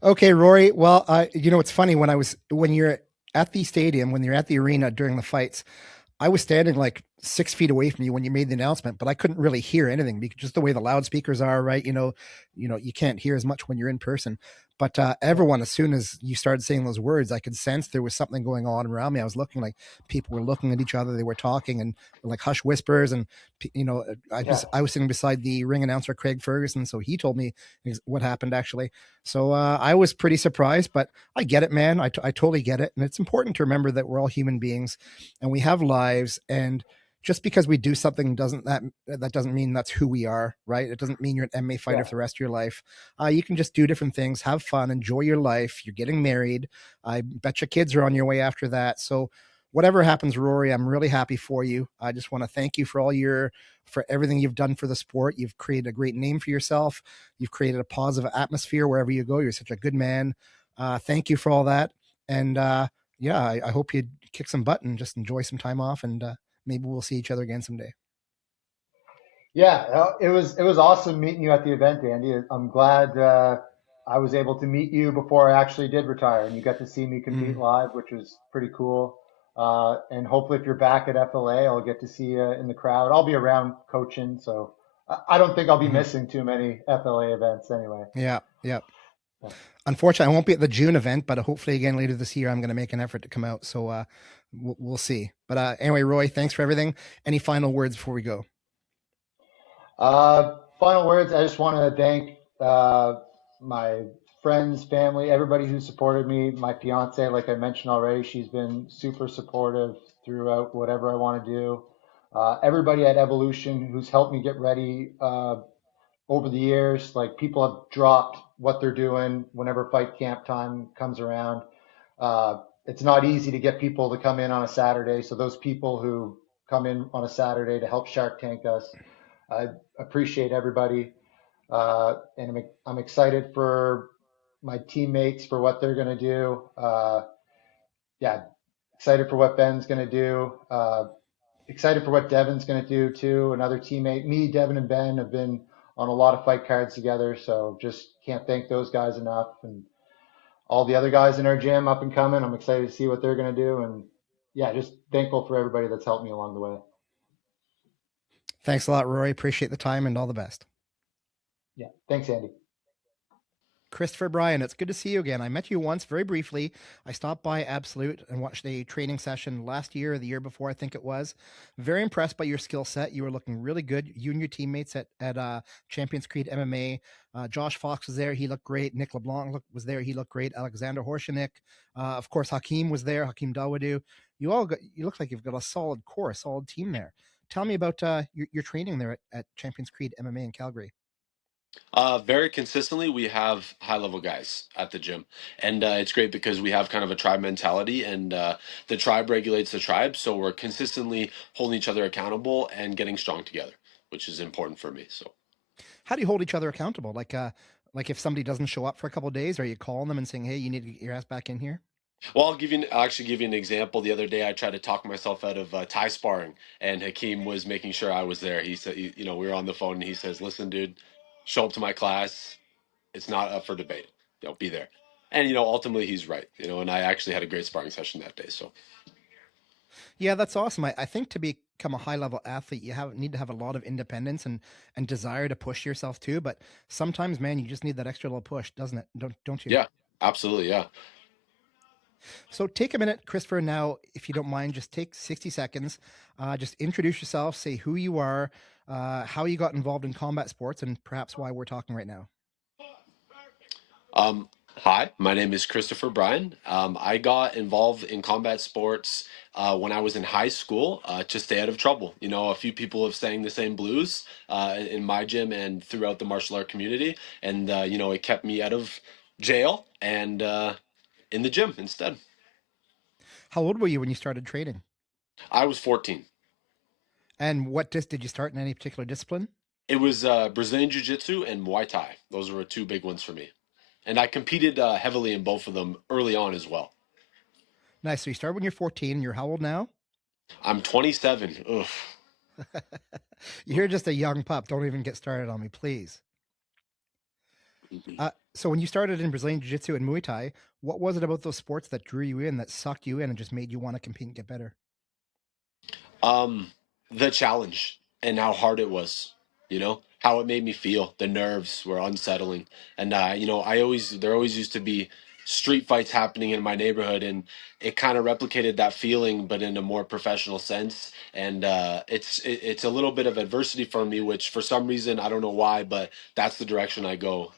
Okay, Rory. Well, it's funny when you're at the stadium, when you're at the arena during the fights, I was standing like 6 feet away from you when you made the announcement, but I couldn't really hear anything because just the way the loudspeakers are, right? You can't hear as much when you're in person. But everyone, as soon as you started saying those words, I could sense there was something going on around me. I was looking like people were looking at each other. They were talking and like hush whispers. And, I was sitting beside the ring announcer, Craig Ferguson. So he told me what happened actually. So I was pretty surprised, but I get it, man. I totally get it. And it's important to remember that we're all human beings and we have lives, and just because we do something that doesn't mean that's who we are, right? It doesn't mean you're an MMA fighter for the rest of your life. You can just do different things, have fun, enjoy your life. You're getting married. I bet your kids are on your way after that. So whatever happens, Rory, I'm really happy for you. I just want to thank you for everything you've done for the sport. You've created a great name for yourself. You've created a positive atmosphere wherever you go. You're such a good man. Thank you for all that. And I hope you kick some butt and just enjoy some time off, and maybe we'll see each other again someday. Yeah, it was awesome meeting you at the event, Andy. I'm glad I was able to meet you before I actually did retire, and you got to see me compete live, which was pretty cool. And hopefully, if you're back at FLA, I'll get to see you in the crowd. I'll be around coaching, so I don't think I'll be missing too many FLA events anyway. Yeah. Unfortunately, I won't be at the June event, but hopefully again later this year, I'm going to make an effort to come out. So we'll see. But anyway, Roy, thanks for everything. Any final words before we go? Final words. I just want to thank my friends, family, everybody who supported me. My fiance, like I mentioned already, she's been super supportive throughout whatever I want to do. Everybody at Evolution who's helped me get ready over the years, like people have dropped what they're doing whenever fight camp time comes around. It's not easy to get people to come in on a Saturday. So those people who come in on a Saturday to help Shark Tank us, I appreciate everybody. And I'm excited for my teammates for what they're going to do. Yeah, excited for what Ben's going to do. Excited for what Devin's going to do too. Another teammate. Me, Devin, and Ben have been on a lot of fight cards together, so just can't thank those guys enough. And all the other guys in our gym up and coming, I'm excited to see what they're going to do. And yeah, just thankful for everybody that's helped me along the way. Thanks a lot, Rory. Appreciate the time and all the best. Yeah, thanks, Andy. Kristopher Bryan, it's good to see you again. I met you once very briefly. I stopped by Absolute and watched a training session last year or the year before, I think it was. Very impressed by your skill set. You were looking really good. You and your teammates at Champions Creed MMA. Josh Fox was there. He looked great. Nick LeBlanc was there. He looked great. Alexander Horshanik. Of course, Hakeem was there. Hakeem Dawodu. You look like you've got a solid core, a solid team there. Tell me about your training there at Champions Creed MMA in Calgary. Very consistently, we have high level guys at the gym, and it's great because we have kind of a tribe mentality, and the tribe regulates the tribe, so we're consistently holding each other accountable and getting strong together, which is important for me. So, How do you hold each other accountable? Like if somebody doesn't show up for a couple of days, are you calling them and saying, "Hey, you need to get your ass back in here"? well, I'll actually give you an example. The other day, I tried to talk myself out of Thai sparring, and Hakeem was making sure I was there. He said, we were on the phone, and he says, "Listen, dude, show up to my class. It's not up for debate. Be there." And ultimately, he's right. And I actually had a great sparring session that day. So. Yeah, that's awesome. I think to become a high level athlete, you need to have a lot of independence and desire to push yourself too. But sometimes, man, you just need that extra little push, doesn't it? Don't you? Yeah, absolutely. Yeah. So take a minute, Christopher. Now, if you don't mind, just take 60 seconds. Just introduce yourself, say who you are, how you got involved in combat sports, and perhaps why we're talking right now. Hi, my name is Kristopher Bryan. I got involved in combat sports when I was in high school to stay out of trouble. A few people have sang the same blues in my gym and throughout the martial art community, and it kept me out of jail and in the gym instead. How old were you when you started training? I was 14. And what did you start in any particular discipline? It was Brazilian Jiu Jitsu and Muay Thai. Those were two big ones for me. And I competed heavily in both of them early on as well. Nice. So you started when you're 14. You're how old now? I'm 27. Ugh. You're just a young pup. Don't even get started on me, please. So when you started in Brazilian Jiu-Jitsu and Muay Thai, what was it about those sports that drew you in, that sucked you in, and just made you want to compete and get better? The challenge and how hard it was, how it made me feel. The nerves were unsettling. And, there always used to be street fights happening in my neighborhood, and it kind of replicated that feeling, but in a more professional sense. And it's a little bit of adversity for me, which for some reason, I don't know why, but that's the direction I go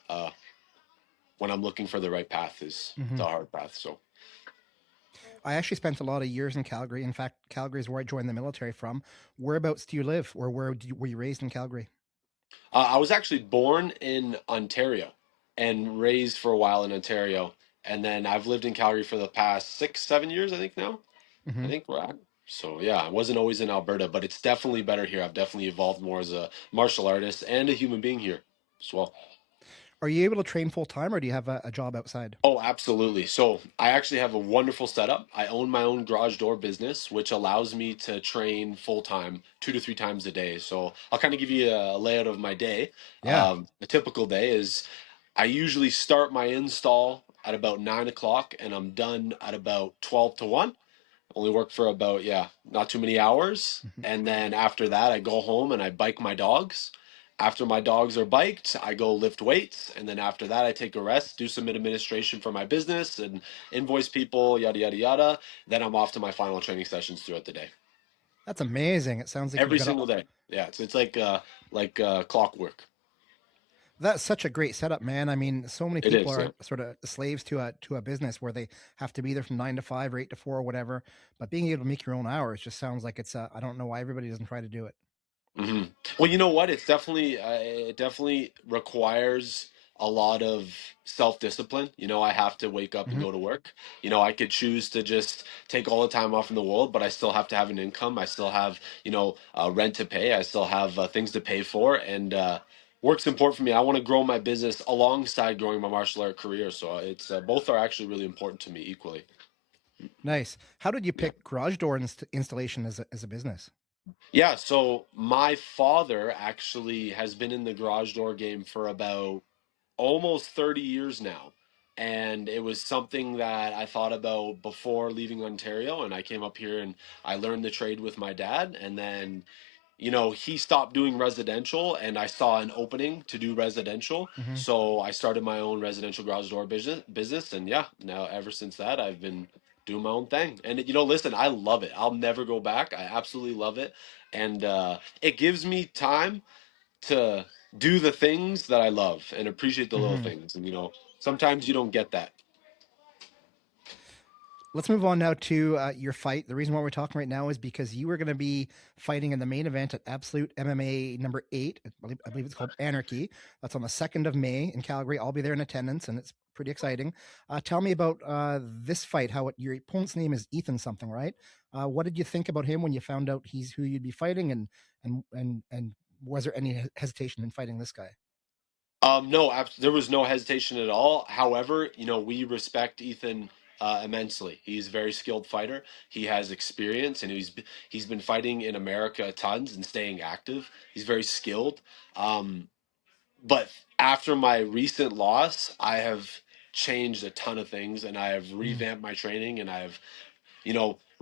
when I'm looking for the right path is Mm-hmm. the hard path. So. I actually spent a lot of years in Calgary. In fact, Calgary is where I joined the military from. Whereabouts do you live, or were you raised in Calgary? I was actually born in Ontario and raised for a while in Ontario. And then I've lived in Calgary for the past 6, 7 years, I think now. I Mm-hmm. think we're at. So yeah, I wasn't always in Alberta, but it's definitely better here. I've definitely evolved more as a martial artist and a human being here as well. Are you able to train full time, or do you have a job outside? Oh, absolutely. So I actually have a wonderful setup. I own my own garage door business, which allows me to train full time, 2 to 3 times a day. So I'll kind of give you a layout of my day. Yeah. A typical day is I usually start my install at about 9 o'clock and I'm done at about 12 to 1. Only work for about, yeah, not too many hours. Mm-hmm. And then after that, I go home and I bike my dogs. After my dogs are biked, I go lift weights. And then after that, I take a rest, do some administration for my business and invoice people, yada, yada, yada. Then I'm off to my final training sessions throughout the day. That's amazing. It sounds like you've Every got single day. Yeah, it's like clockwork. that's such a great setup, man. I mean, so many It people is, yeah. are sort of slaves to a business where they have to be there from 9 to 5 or 8 to 4 or whatever. But being able to make your own hours just sounds like it's. I don't know why everybody doesn't try to do it. hmm Well, you know what? It definitely requires a lot of self-discipline. I have to wake up and Mm-hmm. go to work. I could choose to just take all the time off in the world, but I still have to have an income. I still have, rent to pay. I still have things to pay for, and work's important for me. I want to grow my business alongside growing my martial art career. So it's both are actually really important to me equally. Nice. How did you Yeah. pick garage door installation as a business? Yeah, so my father actually has been in the garage door game for about almost 30 years now. And it was something that I thought about before leaving Ontario. And I came up here and I learned the trade with my dad. And then, he stopped doing residential and I saw an opening to do residential. Mm-hmm. So I started my own residential garage door business. And yeah, now ever since that, I've been doing my own thing. And, listen, I love it. I'll never go back. I absolutely love it. And it gives me time to do the things that I love and appreciate the little Mm-hmm. things. And sometimes you don't get that. Let's move on now to your fight. The reason why we're talking right now is because you were going to be fighting in the main event at Absolute MMA number 8. I believe it's called Anarchy. That's on the 2nd of May in Calgary. I'll be there in attendance, and it's pretty exciting. Tell me about this fight. Your opponent's name is Ethan something, right? What did you think about him when you found out he's who you'd be fighting, and was there any hesitation in fighting this guy? No, there was no hesitation at all. However, we respect Ethan immensely. He's a very skilled fighter. He has experience, and he's been fighting in America tons and staying active. He's very skilled. But after my recent loss, I have changed a ton of things, and I have revamped my training, and I have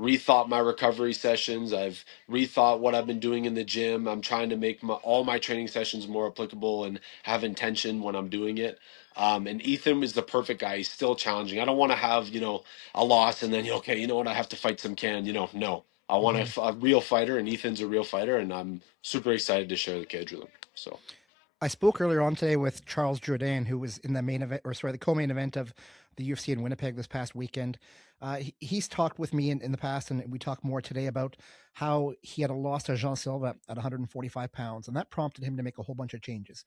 rethought my recovery sessions. I've rethought what I've been doing in the gym. I'm trying to make all my training sessions more applicable and have intention when I'm doing it. And Ethan is the perfect guy. He's still challenging. I don't want to have, a loss and then, okay, you know what? I have to fight some no. I want a real fighter, and Ethan's a real fighter, and I'm super excited to share the cage with him. So I spoke earlier on today with Charles Jourdain, who was in the main event, the co-main event of the UFC in Winnipeg this past weekend. He's talked with me in the past, and we talk more today about how he had a loss to Jean Silva at 145 pounds, and that prompted him to make a whole bunch of changes.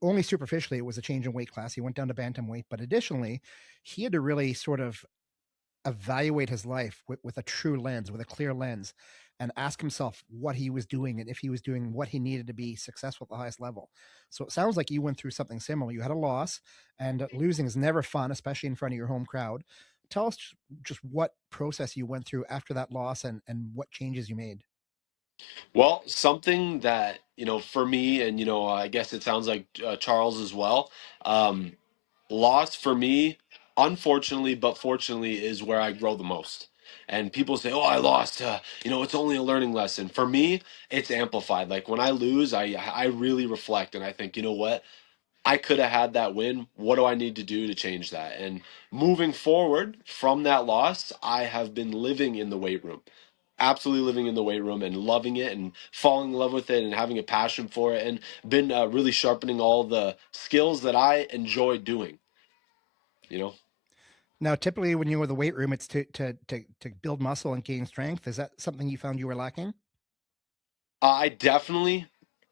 Only superficially, it was a change in weight class. He went down to bantamweight, but additionally, he had to really sort of evaluate his life with a true lens, with a clear lens, and ask himself what he was doing and if he was doing what he needed to be successful at the highest level. So it sounds like you went through something similar. You had a loss, and losing is never fun, especially in front of your home crowd. Tell us just what process you went through after that loss and what changes you made. well, something that, for me, and, I guess it sounds like Charles as well, loss for me, unfortunately, but fortunately, is where I grow the most. And people say, "Oh, I lost." It's only a learning lesson. For me, it's amplified. Like when I lose, I really reflect and I think, you know what? I could have had that win. What do I need to do to change that? And moving forward from that loss, I have been living in the weight room, absolutely living in the weight room and loving it and falling in love with it and having a passion for it and been really sharpening all the skills that I enjoy doing. Now, typically when you were in the weight room, it's to build muscle and gain strength. Is that something you found you were lacking? I definitely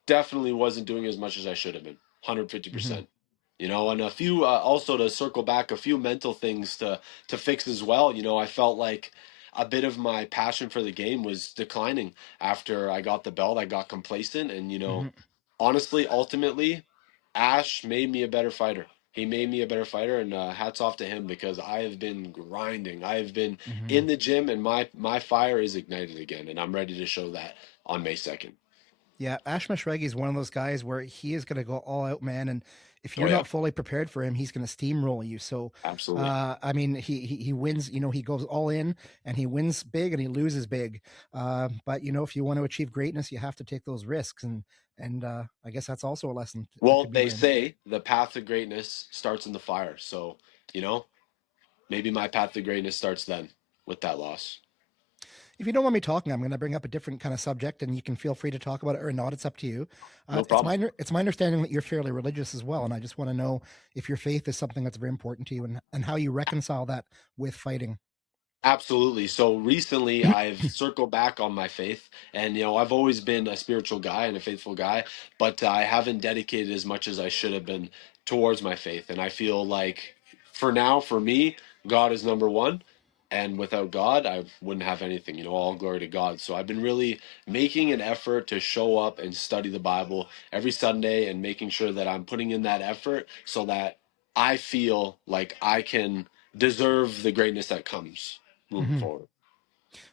wasn't doing as much as I should have been. 150%. And a few also to circle back, a few mental things to fix as well. I felt like a bit of my passion for the game was declining after I got the belt. I got complacent, and honestly, ultimately, Ash made me a better fighter. He made me a better fighter, and hats off to him because I have been grinding. I have been in the gym, and my fire is ignited again, and I'm ready to show that on May 2nd. Yeah, Ash Mashregi is one of those guys where he is going to go all out, man. And if you're Oh, yeah. not fully prepared for him, he's going to steamroll you. So, Absolutely. I mean, he wins. He goes all in, and he wins big, and he loses big. But if you want to achieve greatness, you have to take those risks, and I guess that's also a lesson. Well, to be they learned. say the path to greatness starts in the fire. So, maybe my path to greatness starts then with that loss. If you don't want me talking, I'm going to bring up a different kind of subject, and you can feel free to talk about it or not. It's up to you. No problem. It's my understanding that you're fairly religious as well, and I just want to know if your faith is something that's very important to you, and how you reconcile that with fighting. Absolutely. So recently I've circled back on my faith and I've always been a spiritual guy and a faithful guy, but I haven't dedicated as much as I should have been towards my faith. And I feel like for now, for me, God is number one. And without God, I wouldn't have anything, all glory to God. So I've been really making an effort to show up and study the Bible every Sunday and making sure that I'm putting in that effort so that I feel like I can deserve the greatness that comes moving forward.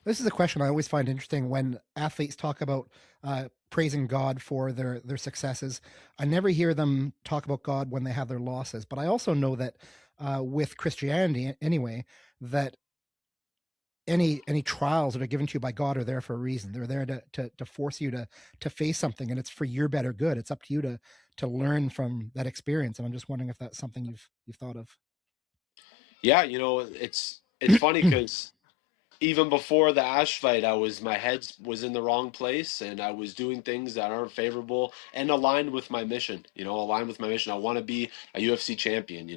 This is a question I always find interesting when athletes talk about praising God for their successes. I never hear them talk about God when they have their losses, but I also know that with Christianity, anyway, that any trials that are given to you by God are there for a reason. They're there to force you to face something, and it's for your better good. It's up to you to learn from that experience. And I'm just wondering if that's something you've thought of. Yeah, it's funny because even before the Ash fight, my head was in the wrong place, and I was doing things that aren't favorable and aligned with my mission. Aligned with my mission. I want to be a UFC champion.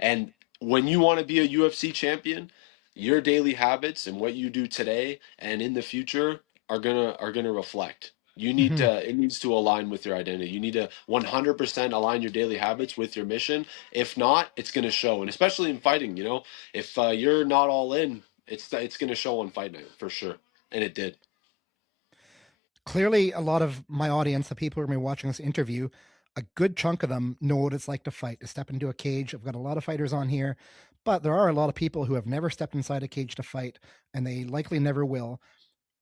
And when you want to be a UFC champion, your daily habits and what you do today and in the future are gonna reflect. You need Hmm. to, it needs to align with your identity. You need to 100% align your daily habits with your mission. If not, it's going to show. And especially in fighting, you know, if you're not all in, it's going to show on fight night for sure. And it did. Clearly, a lot of my audience, the people who are going to be watching this interview, a good chunk of them know what it's like to fight, to step into a cage. I've got a lot of fighters on here, but there are a lot of people who have never stepped inside a cage to fight, and they likely never will.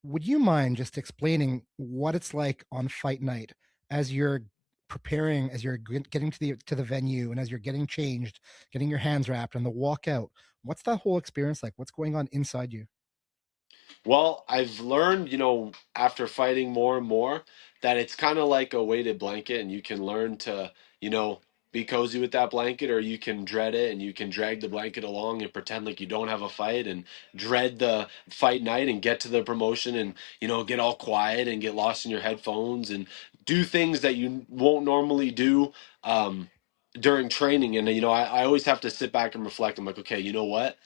Would you mind just explaining what it's like on fight night as you're preparing, as you're getting to the venue, and as you're getting changed, getting your hands wrapped, and the walkout? What's that whole experience like? What's going on inside you? Well, I've learned, you know, after fighting more and more, that it's kind of like a weighted blanket, and you can learn to, you know, be cozy with that blanket, or you can dread it and you can drag the blanket along and pretend like you don't have a fight and dread the fight night and get to the promotion and, you know, get all quiet and get lost in your headphones and do things that you won't normally do during training. And, you know, I always have to sit back and reflect. I'm like, okay, you know what?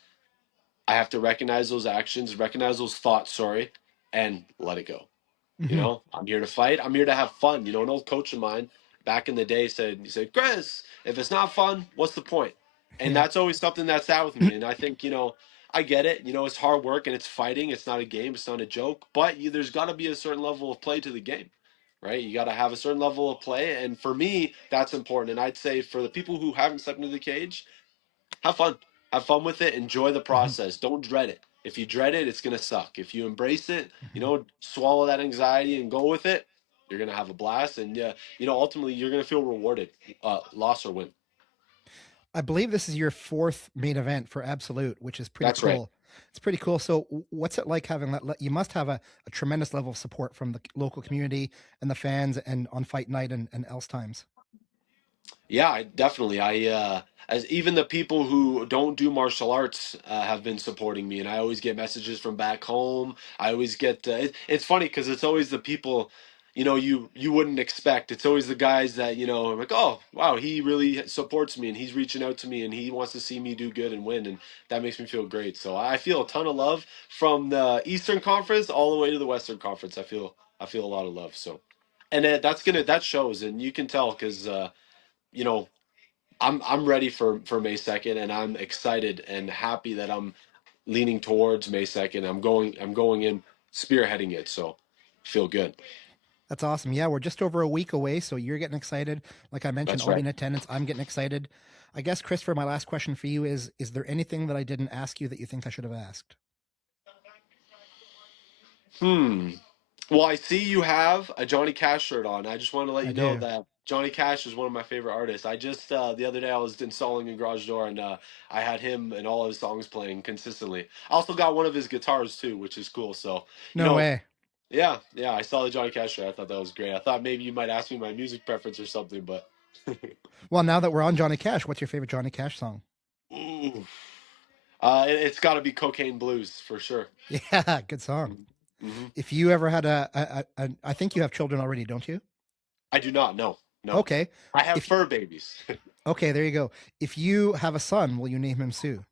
I have to recognize those actions, recognize those thoughts, sorry, and let it go. You Hmm. know, I'm here to fight. I'm here to have fun. You know, an old coach of mine back in the day said, he said, Chris, if it's not fun, what's the point? And Yeah. that's always something that sat with me. And I think, you know, I get it. You know, it's hard work and it's fighting. It's not a game. It's not a joke. But there's got to be a certain level of play to the game, right? You got to have a certain level of play. And for me, that's important. And I'd say for the people who haven't stepped into the cage, have fun. Have fun with it. Enjoy the Hmm. process. Don't dread it. If you dread it, it's gonna suck. If you embrace it, you Hmm. know, swallow that anxiety and go with it, you're gonna have a blast. And you know, ultimately, you're gonna feel rewarded, loss or win. I believe this is your fourth main event for Absolute, which is pretty That's right. cool. It's pretty cool. So, what's it like having that? You must have a tremendous level of support from the local community and the fans, and on fight night and else times. Yeah, definitely. As even the people who don't do martial arts have been supporting me, and I always get messages from back home. I always get. It's funny because it's always the people, you know, you wouldn't expect. It's always the guys that you know. I'm like, oh wow, he really supports me, and he's reaching out to me, and he wants to see me do good and win, and that makes me feel great. So I feel a ton of love from the Eastern Conference all the way to the Western Conference. I feel a lot of love. So, and that shows, and you can tell because. You know, I'm ready for May 2nd, and I'm excited and happy that I'm leaning towards May 2nd. I'm going in spearheading it, so feel good. That's awesome. Yeah, we're just over a week away, so you're getting excited. Like I mentioned, That's I'll be right. in attendance. I'm getting excited. I guess, Christopher, my last question for you is there anything that I didn't ask you that you think I should have asked? Hmm. Well, I see you have a Johnny Cash shirt on. I just want to let I you know do. that Johnny Cash is one of my favorite artists. I just the other day I was installing a garage door and I had him and all his songs playing consistently. I also got one of his guitars too, which is cool. So, you No know, way. yeah, yeah, I saw the Johnny Cash show. I thought that was great. I thought maybe you might ask me my music preference or something, but Well, now that we're on Johnny Cash, what's your favorite Johnny Cash song? ooh, it's got to be Cocaine Blues for sure. Yeah, good song. Mm-hmm. If you ever had I think you have children already, don't you? I do not. No, no. Okay. I have If fur babies. okay, there you go. If you have a son, will you name him Sue?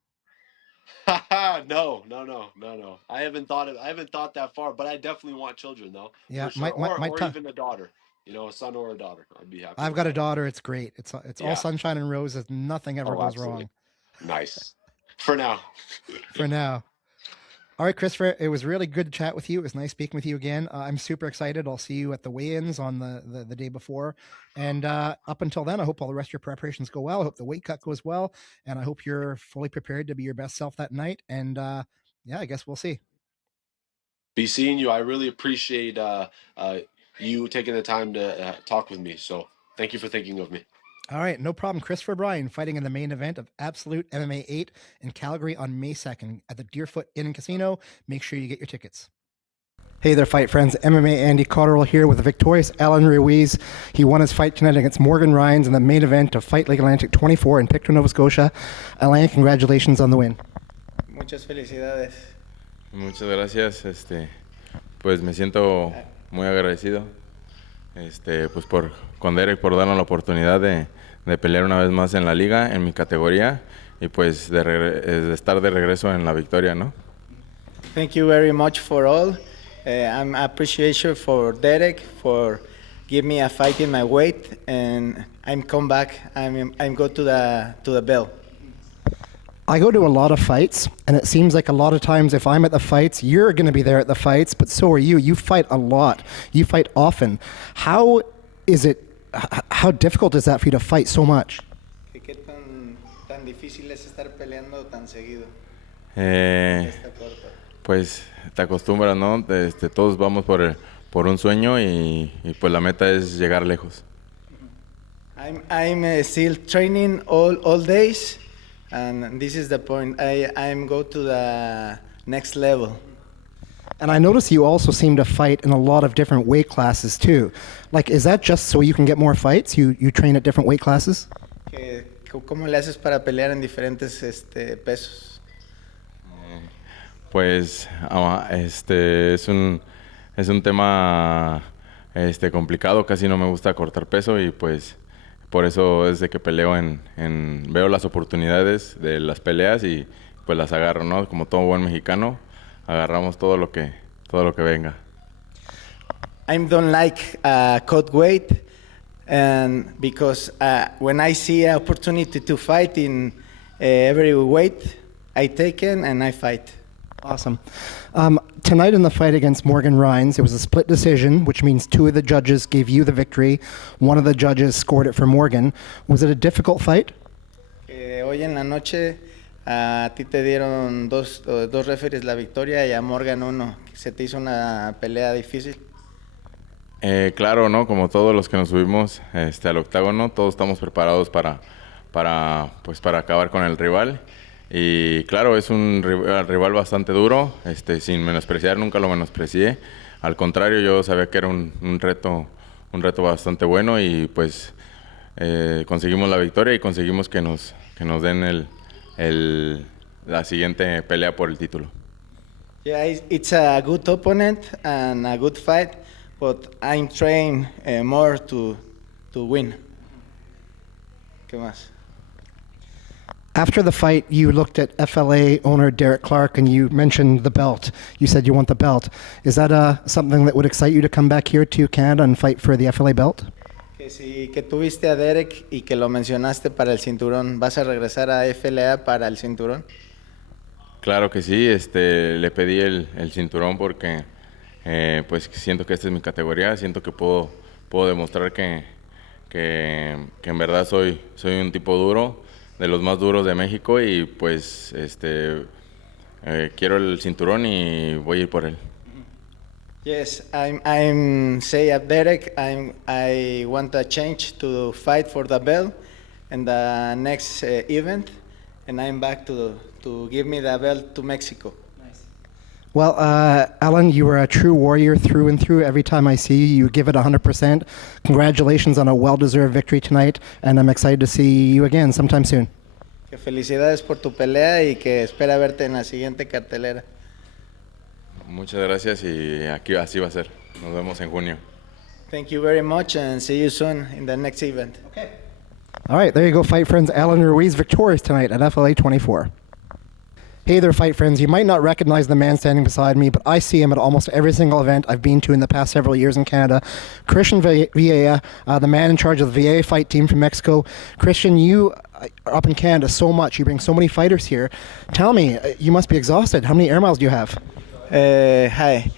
No, no, no, no, no. I haven't thought that far, but I definitely want children though, Yeah, for sure. my Or even a daughter. You know, a son or a daughter. I'd be happy I've with got a that. daughter. It's great. It's all Yeah. sunshine and roses. Nothing ever Oh, goes absolutely. wrong Nice. For now. for now. All right, Christopher, it was really good to chat with you. It was nice speaking with you again. I'm super excited. I'll see you at the weigh-ins on the day before. And up until then, I hope all the rest of your preparations go well. I hope the weight cut goes well. And I hope you're fully prepared to be your best self that night. And yeah, I guess we'll see. Be seeing you. I really appreciate you taking the time to talk with me. So thank you for thinking of me. All right, no problem. Kristopher Bryan fighting in the main event of Absolute MMA 8 in Calgary on May 2nd at the Deerfoot Inn and Casino. Make sure you get your tickets. Hey there, fight friends. MMA Andy Cotterill here with the victorious Alan Ruiz. He won his fight tonight against Morgan Rhines in the main event of Fight League Atlantic 24 in Pictou, Nova Scotia. Alan, congratulations on the win. Muchas felicidades. Muchas gracias. Pues me siento muy agradecido, pues con Derek por darnos la oportunidad de pelear una vez más en la liga, en mi categoría, pues de estar de regreso en la victoria, ¿no? Thank you very much for all. I'm appreciation for Derek for give me a fight in my weight, and I'm come back. I'm go to the bell. I go to a lot of fights, and it seems like a lot of times if I'm at the fights, you're going to be there at the fights, but so are you. You fight a lot. You fight often. How difficult is that for you to fight so much? ¿Qué tan difícil es estar peleando tan seguido? Pues te acostumbras, ¿no? Todos vamos por un sueño y pues la meta es llegar lejos. I'm still training all days, and this is the point. I'm go to the next level. And I notice you also seem to fight in a lot of different weight classes too. Like, is that just so you can get more fights? You train at different weight classes? ¿Cómo le haces para pelear en diferentes pesos? Pues es un tema complicado. Casi no me gusta cortar peso y pues por eso es de que peleo veo las oportunidades de las peleas y pues las agarro, ¿no? Como todo buen mexicano, agarramos todo lo que venga. I don't like cut weight, and because when I see an opportunity to fight in every weight, I take it and I fight. Awesome. Tonight in the fight against Morgan Rines, it was a split decision, which means two of the judges gave you the victory. One of the judges scored it for Morgan. Was it a difficult fight? Hoy en la noche a ti te dieron dos referees la victoria y a Morgan uno. ¿Se te hizo una pelea difícil? Claro, ¿no? Como todos los que nos subimos al octágono, todos estamos preparados para acabar con el rival. Y claro, es un rival bastante duro, sin menospreciar, nunca lo menosprecié. Al contrario, yo sabía que era un reto bastante bueno y pues conseguimos la victoria y conseguimos que nos den la siguiente pelea por el título. Yeah, it's a good opponent and a good fight, but I'm trained more to win. ¿Qué más? After the fight, you looked at FLA owner Derek Clark and you mentioned the belt. You said you want the belt. Is that something that would excite you to come back here to Canada and fight for the FLA belt? Que tuviste a Derek y que lo mencionaste para el cinturón. ¿Vas a regresar a FLA para el cinturón? Claro que sí. Le pedí el cinturón porque pues siento que esta es mi categoría. Siento que puedo demostrar que en verdad soy un tipo duro, de los más duros de México y pues quiero el cinturón y voy a ir por él. Yes, I'm say at Derek, I want a change to fight for the belt in the next event, and I'm back to give me the belt to Mexico. Nice. Well, Alan, you are a true warrior through and through. Every time I see you, you give it 100%. Congratulations on a well-deserved victory tonight, and I'm excited to see you again sometime soon. Que felicidades por tu pelea y que espera verte en la siguiente cartelera. Muchas gracias y aquí así va a ser. Nos vemos en junio. Thank you very much and see you soon in the next event. Okay. All right, there you go, fight friends. Alan Ruiz victorious tonight at FLA 24. Hey there, fight friends. You might not recognize the man standing beside me, but I see him at almost every single event I've been to in the past several years in Canada. Christian Villa, the man in charge of the VA fight team from Mexico. Christian, you are up in Canada so much. You bring so many fighters here. Tell me, you must be exhausted. How many air miles do you have? Hi.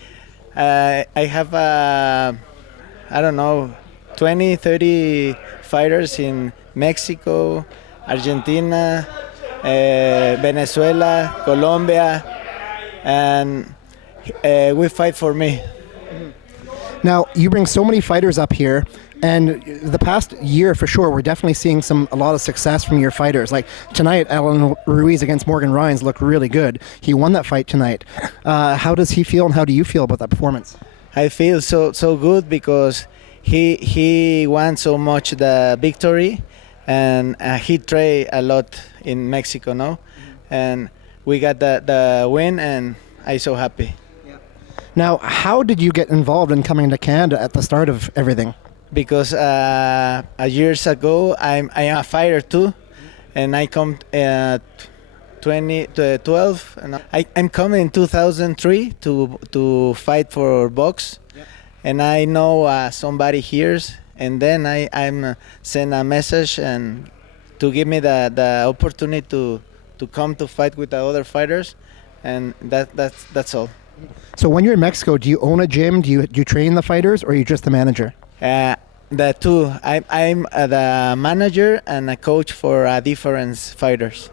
I have, I don't know, 20, 30 fighters in Mexico, Argentina, Venezuela, Colombia, and we fight for me. Now, you bring so many fighters up here, and the past year, for sure, we're definitely seeing a lot of success from your fighters. Like tonight, Alan Ruiz against Morgan Rines looked really good. He won that fight tonight. How does he feel, and how do you feel about that performance? I feel so good because he won so much the victory, and he trained a lot in Mexico, no? And we got the win, and I'm so happy. Now, how did you get involved in coming to Canada at the start of everything? Because years ago, I'm a fighter too, and I come 2012, and I'm coming in 2003 to fight for box, and I know somebody here, and then I'm send a message and to give me the opportunity to come to fight with the other fighters, and that's all. So when you're in Mexico, do you own a gym? Do you train the fighters, or are you just the manager? The two. I'm the manager and a coach for different fighters.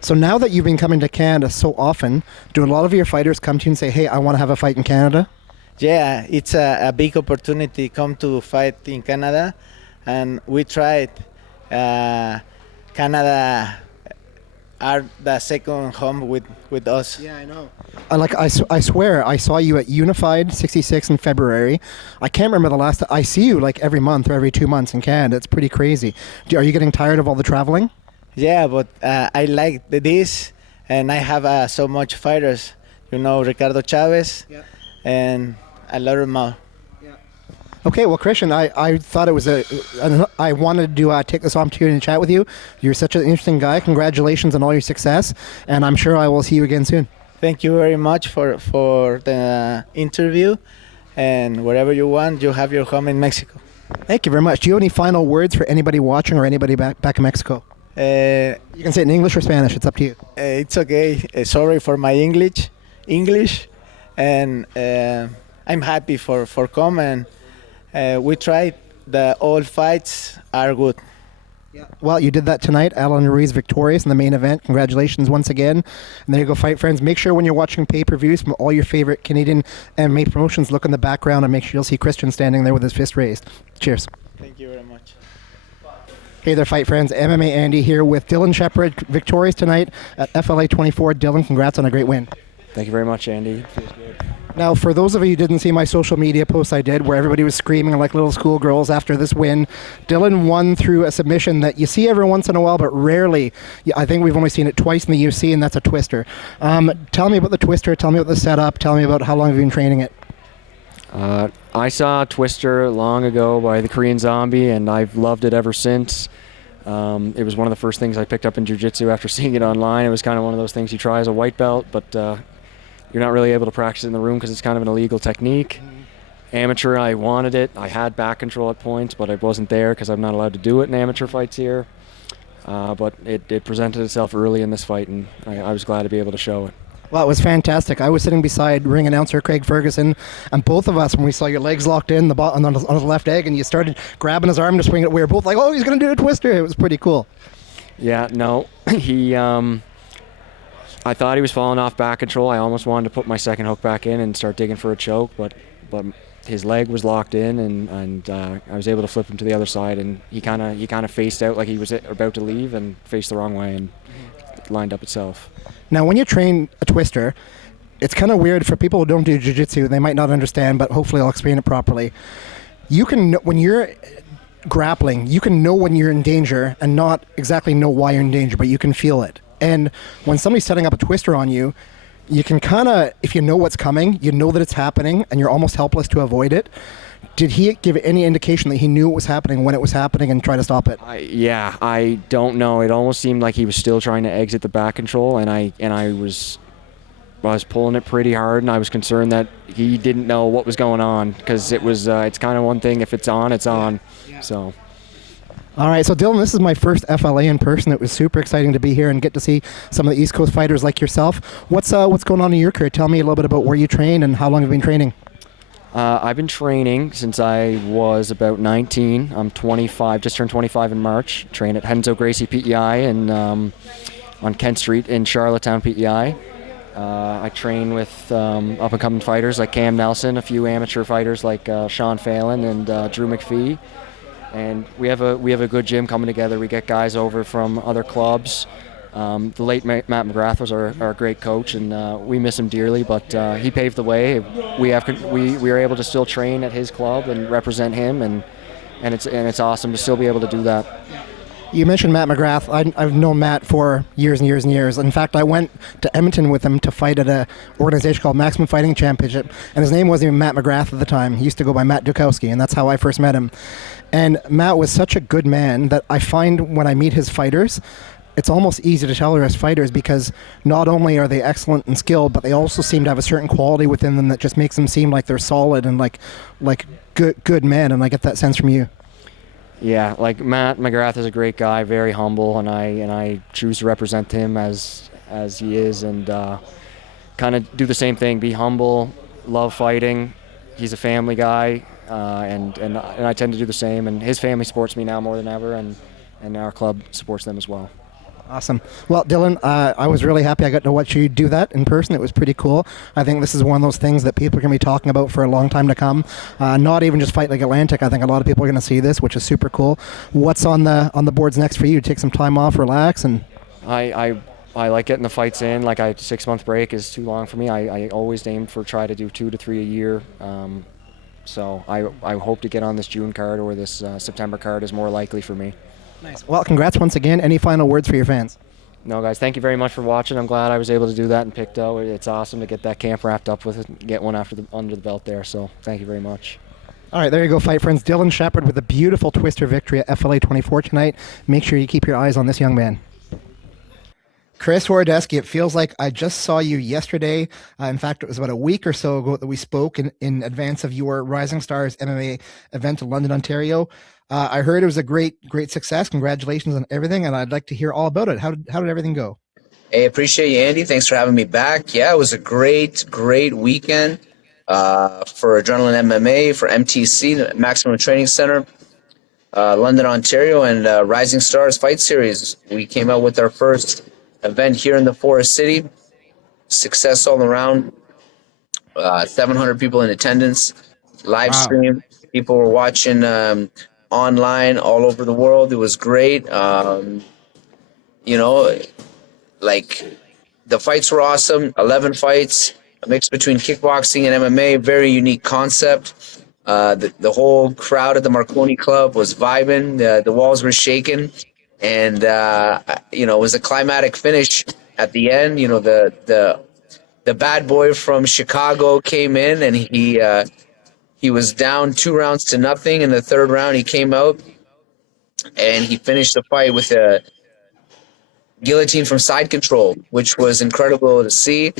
So now that you've been coming to Canada so often, do a lot of your fighters come to you and say, hey, I want to have a fight in Canada? Yeah, it's a big opportunity to come to fight in Canada, and we tried. Canada are the second home with us. Yeah, I know. I swear, I saw you at Unified 66 in February. I can't remember the last time. I see you like every month or every 2 months in Canada. It's pretty crazy. Are you getting tired of all the traveling? Yeah, but I like this, and I have so much fighters. You know, Ricardo Chavez, and a lot of more. Okay, well, Christian, I thought it was I wanted to take this opportunity to chat with you. You're such an interesting guy. Congratulations on all your success, and I'm sure I will see you again soon. Thank you very much for the interview, and wherever you want, you have your home in Mexico. Thank you very much. Do you have any final words for anybody watching or anybody back in Mexico? You can say it in English or Spanish. It's up to you. It's okay. Sorry for my English, and I'm happy for coming. We tried. All fights are good. Yeah. Well, you did that tonight. Alan Ruiz victorious in the main event. Congratulations once again. And there you go, fight friends. Make sure when you're watching pay-per-views from all your favorite Canadian MMA promotions, look in the background and make sure you'll see Christian standing there with his fist raised. Cheers. Thank you very much. Hey there, fight friends. MMA Andy here with Dylan Shepard, victorious tonight at FLA 24. Dylan, congrats on a great win. Thank you very much, Andy. Feels good. Now, for those of you who didn't see my social media posts I did, where everybody was screaming like little schoolgirls after this win, Dylan won through a submission that you see every once in a while, but rarely. I think we've only seen it twice in the UFC, and that's a twister. Tell me about the twister. Tell me about the setup. Tell me about how long you've been training it. I saw a twister long ago by the Korean Zombie, and I've loved it ever since. It was one of the first things I picked up in jiu-jitsu after seeing it online. It was kind of one of those things you try as a white belt, but you're not really able to practice it in the room because it's kind of an illegal technique. Amateur, I wanted it. I had back control at points, but I wasn't there because I'm not allowed to do it in amateur fights here. But it presented itself early in this fight, and I was glad to be able to show it. Well, it was fantastic. I was sitting beside ring announcer Craig Ferguson, and both of us, when we saw your legs locked in on the left egg, and you started grabbing his arm to swing it, we were both like, oh, he's going to do a twister. It was pretty cool. Yeah, no. I thought he was falling off back control. I almost wanted to put my second hook back in and start digging for a choke, but his leg was locked in, and I was able to flip him to the other side, and he kind of faced out like he was about to leave and faced the wrong way and lined up itself. Now, when you train a twister, it's kind of weird for people who don't do jiu-jitsu. They might not understand, but hopefully I'll explain it properly. You can, when you're grappling, you can know when you're in danger and not exactly know why you're in danger, but you can feel it. And when somebody's setting up a twister on you, you can kind of, if you know what's coming, you know that it's happening, and you're almost helpless to avoid it. Did he give any indication that he knew it was happening when it was happening and try to stop it? I don't know. It almost seemed like he was still trying to exit the back control, and I was pulling it pretty hard, and I was concerned that he didn't know what was going on, because it's kind of one thing, if it's on, it's on. Yeah. So. All right, so Dylan, this is my first FLA in person. It was super exciting to be here and get to see some of the East Coast fighters like yourself. What's going on in your career? Tell me a little bit about where you train and how long you've been training. I've been training since I was about 19. I'm 25, just turned 25 in March. Train at Henzo Gracie PEI on Kent Street in Charlottetown, PEI. I train with up-and-coming fighters like Cam Nelson, a few amateur fighters like Sean Phelan and Drew McPhee. And we have a good gym coming together. We get guys over from other clubs. The late Matt McGrath was our great coach, and we miss him dearly. But he paved the way. We were able to still train at his club and represent him, and it's awesome to still be able to do that. You mentioned Matt McGrath. I've known Matt for years and years and years. In fact, I went to Edmonton with him to fight at an organization called Maximum Fighting Championship, and his name wasn't even Matt McGrath at the time. He used to go by Matt Dukowski, and that's how I first met him. And Matt was such a good man that I find when I meet his fighters, it's almost easy to tell they're his fighters because not only are they excellent and skilled, but they also seem to have a certain quality within them that just makes them seem like they're solid and like good men. And I get that sense from you. Yeah, like Matt McGrath is a great guy, very humble, and I choose to represent him as he is, and kind of do the same thing. Be humble, love fighting. He's a family guy, and I tend to do the same. And his family supports me now more than ever, and our club supports them as well. Awesome. Well, Dylan, I was really happy I got to watch you do that in person. It was pretty cool. I think this is one of those things that people are going to be talking about for a long time to come. Not even just Fight Like Atlantic. I think a lot of people are going to see this, which is super cool. What's on the boards next for you? Take some time off, relax, and I like getting the fights in. Like 6-month break is too long for me. I always aim for try to do 2 to 3 a year. So I hope to get on this June card, or this September card is more likely for me. Nice. Well, congrats once again. Any final words for your fans? No, guys, thank you very much for watching. I'm glad I was able to do that in Pictou. It's awesome to get that camp wrapped up with it and get one under the belt there. So thank you very much. All right, there you go, fight friends. Dylan Shepard with a beautiful twister victory at FLA 24 tonight. Make sure you keep your eyes on this young man. Chris Wardesky, it feels like I just saw you yesterday. In fact, it was about a week or so ago that we spoke in advance of your Rising Stars MMA event in London, Ontario. I heard it was a great success. Congratulations on everything, and I'd like to hear all about it. How did everything go? Hey, appreciate you, Andy. Thanks for having me back. Yeah, it was a great weekend for Adrenaline MMA, for MTC, the Maximum Training Center, London, Ontario, and Rising Stars Fight Series. We came out with our first event here in the Forest City. Success all around. 700 people in attendance. Live stream. People were watching online all over the world. It was great. Like the fights were awesome. 11 fights, a mix between kickboxing and MMA. Very unique concept. The whole crowd at the Marconi Club was vibing. The walls were shaking, and it was a climatic finish at the end. The bad boy from Chicago came in, and he was down 2 rounds to nothing. In the third round, he came out and he finished the fight with a guillotine from side control, which was incredible to see.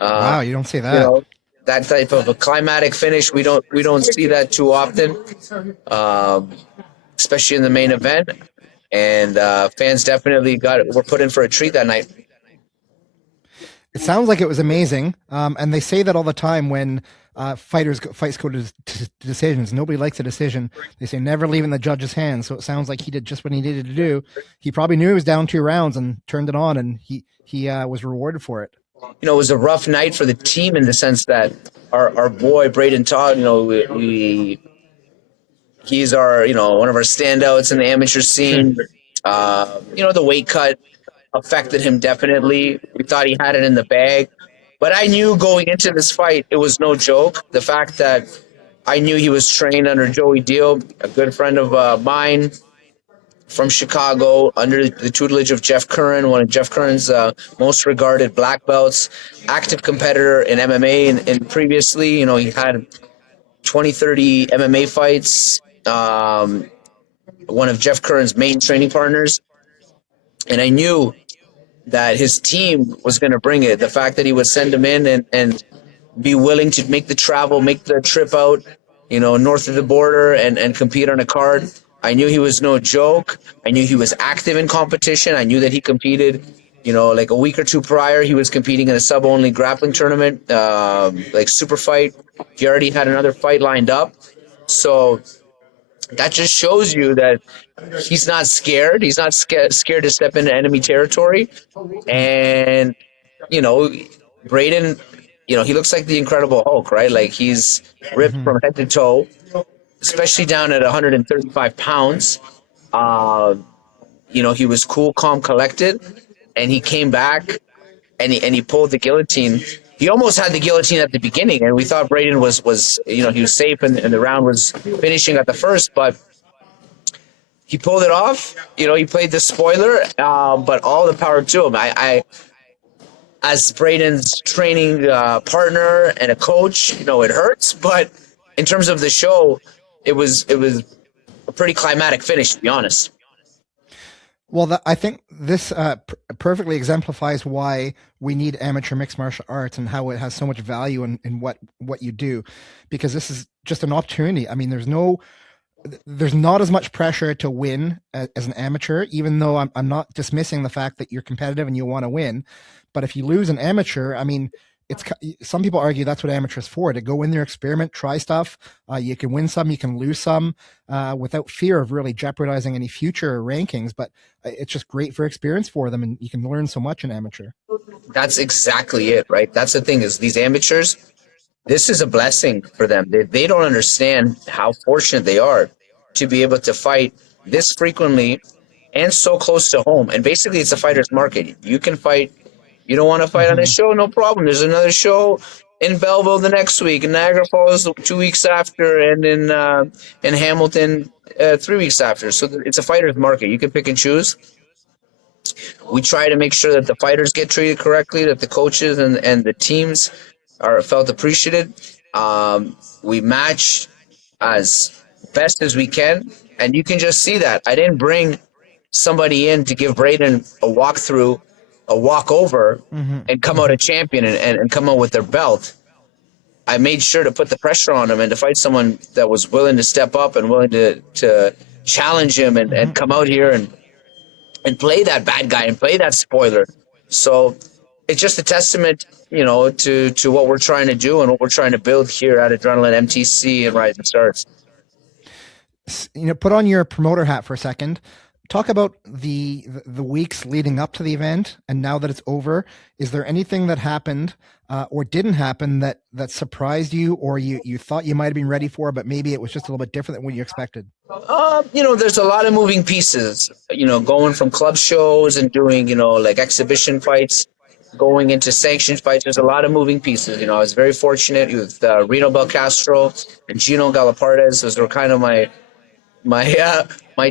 Wow, you don't see that. That type of a climatic finish, we don't see that too often, especially in the main event. And fans definitely were put in for a treat that night. It sounds like it was amazing, and they say that all the time when fights go to decisions. Nobody likes a decision. They say never leave in the judge's hands. So it sounds like he did just what he needed to do. He probably knew he was down 2 rounds and turned it on, and he was rewarded for it. It was a rough night for the team in the sense that our boy Braden Todd, he's our one of our standouts in the amateur scene. The weight cut affected him definitely. We thought he had it in the bag. But I knew going into this fight, it was no joke. The fact that I knew he was trained under Joey Deal, a good friend of mine from Chicago, under the tutelage of Jeff Curran, one of Jeff Curran's most regarded black belts, active competitor in MMA. And previously, he had 20, 30 MMA fights, one of Jeff Curran's main training partners. And I knew that his team was going to bring it. The fact that he would send him in and be willing to make the travel, make the trip out, north of the border and compete on a card. I knew he was no joke. I knew he was active in competition. I knew that he competed, like a week or 2 prior, he was competing in a sub-only grappling tournament, like Super Fight. He already had another fight lined up. So that just shows you that he's not scared. He's not scared to step into enemy territory. And, Braden, he looks like the Incredible Hulk, right? Like he's ripped from head to toe, especially down at 135 pounds. He was cool, calm, collected, and he came back and he pulled the guillotine. He almost had the guillotine at the beginning, and we thought Braden was he was safe and the round was finishing at the first, but he pulled it off. You know, he played the spoiler, but all the power to him. I as Braden's training partner and a coach, you know, it hurts, but in terms of the show, it was a pretty climatic finish, to be honest. Well, I think this perfectly exemplifies why we need amateur mixed martial arts and how it has so much value in what you do, because this is just an opportunity. I mean, there's not as much pressure to win as an amateur, even though I'm not dismissing the fact that you're competitive and you want to win. But if you lose an amateur, I mean, some people argue that's what amateurs for, to go in there, experiment, try stuff. You can win some, you can lose some, without fear of really jeopardizing any future rankings. But it's just great for experience for them, and you can learn so much in amateur. That's exactly it, right? That's the thing, is these amateurs, this is a blessing for them. They don't understand how fortunate they are to be able to fight this frequently and so close to home. And basically, it's a fighter's market. You can fight. You don't want to fight on this show? No problem. There's another show in Belleville the next week, in Niagara Falls 2 weeks after, and in Hamilton 3 weeks after. So it's a fighter's market. You can pick and choose. We try to make sure that the fighters get treated correctly, that the coaches and the teams are felt appreciated. We match as best as we can, and you can just see that. I didn't bring somebody in to give Braden a walkthrough, a walkover, and come out a champion and come out with their belt. I made sure to put the pressure on him and to fight someone that was willing to step up and willing to challenge him and come out here and play that bad guy and play that spoiler. So it's just a testament, you know, to what we're trying to do and what we're trying to build here at Adrenaline, MTC, and Rising Stars. You know, put on your promoter hat for a second. Talk about the weeks leading up to the event, and now that it's over, is there anything that happened or didn't happen that surprised you, or you thought you might have been ready for, but maybe it was just a little bit different than what you expected? You know, there's a lot of moving pieces, you know, going from club shows and doing, you know, like exhibition fights, going into sanctioned fights. There's a lot of moving pieces. You know, I was very fortunate with Reno Belcastro and Gino Galapardes. Those were kind of my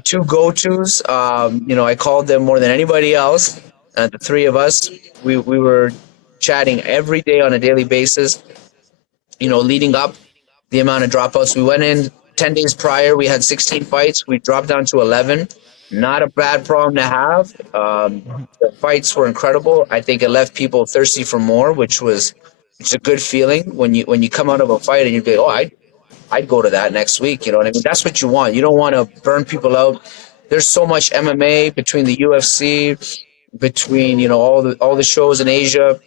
two go-tos. You know, I called them more than anybody else. The three of us, we were chatting every day on a daily basis, you know, leading up the amount of dropouts. We went in 10 days prior. We had 16 fights. We dropped down to 11. Not a bad problem to have. The fights were incredible. I think it left people thirsty for more, which is a good feeling when you come out of a fight and you go, oh, I'd go to that next week. You know what I mean? That's what you want. You don't want to burn people out. There's so much MMA between the UFC, between, you know, all the shows in Asia.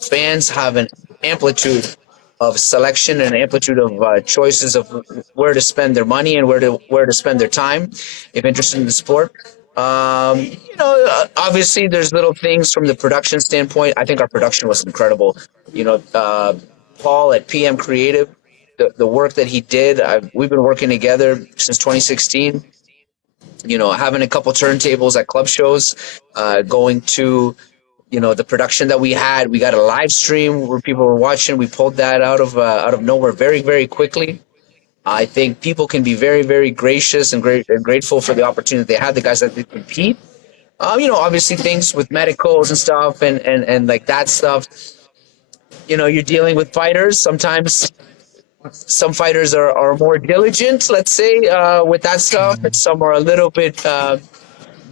Fans have an amplitude of selection and amplitude of choices of where to spend their money and where to spend their time if interested in the sport. You know, obviously there's little things from the production standpoint. I think our production was incredible. You know, Paul at PM Creative, the work that he did, we've been working together since 2016. You know, having a couple turntables at club shows, going to, you know, the production that we had. We got a live stream where people were watching. We pulled that out of nowhere very, very quickly. I think people can be very, very gracious and grateful for the opportunity they had. The guys that they compete. You know, obviously things with medicals and stuff and like that stuff. You know, you're dealing with fighters. Sometimes some fighters are more diligent, let's say, with that stuff, and some are a little bit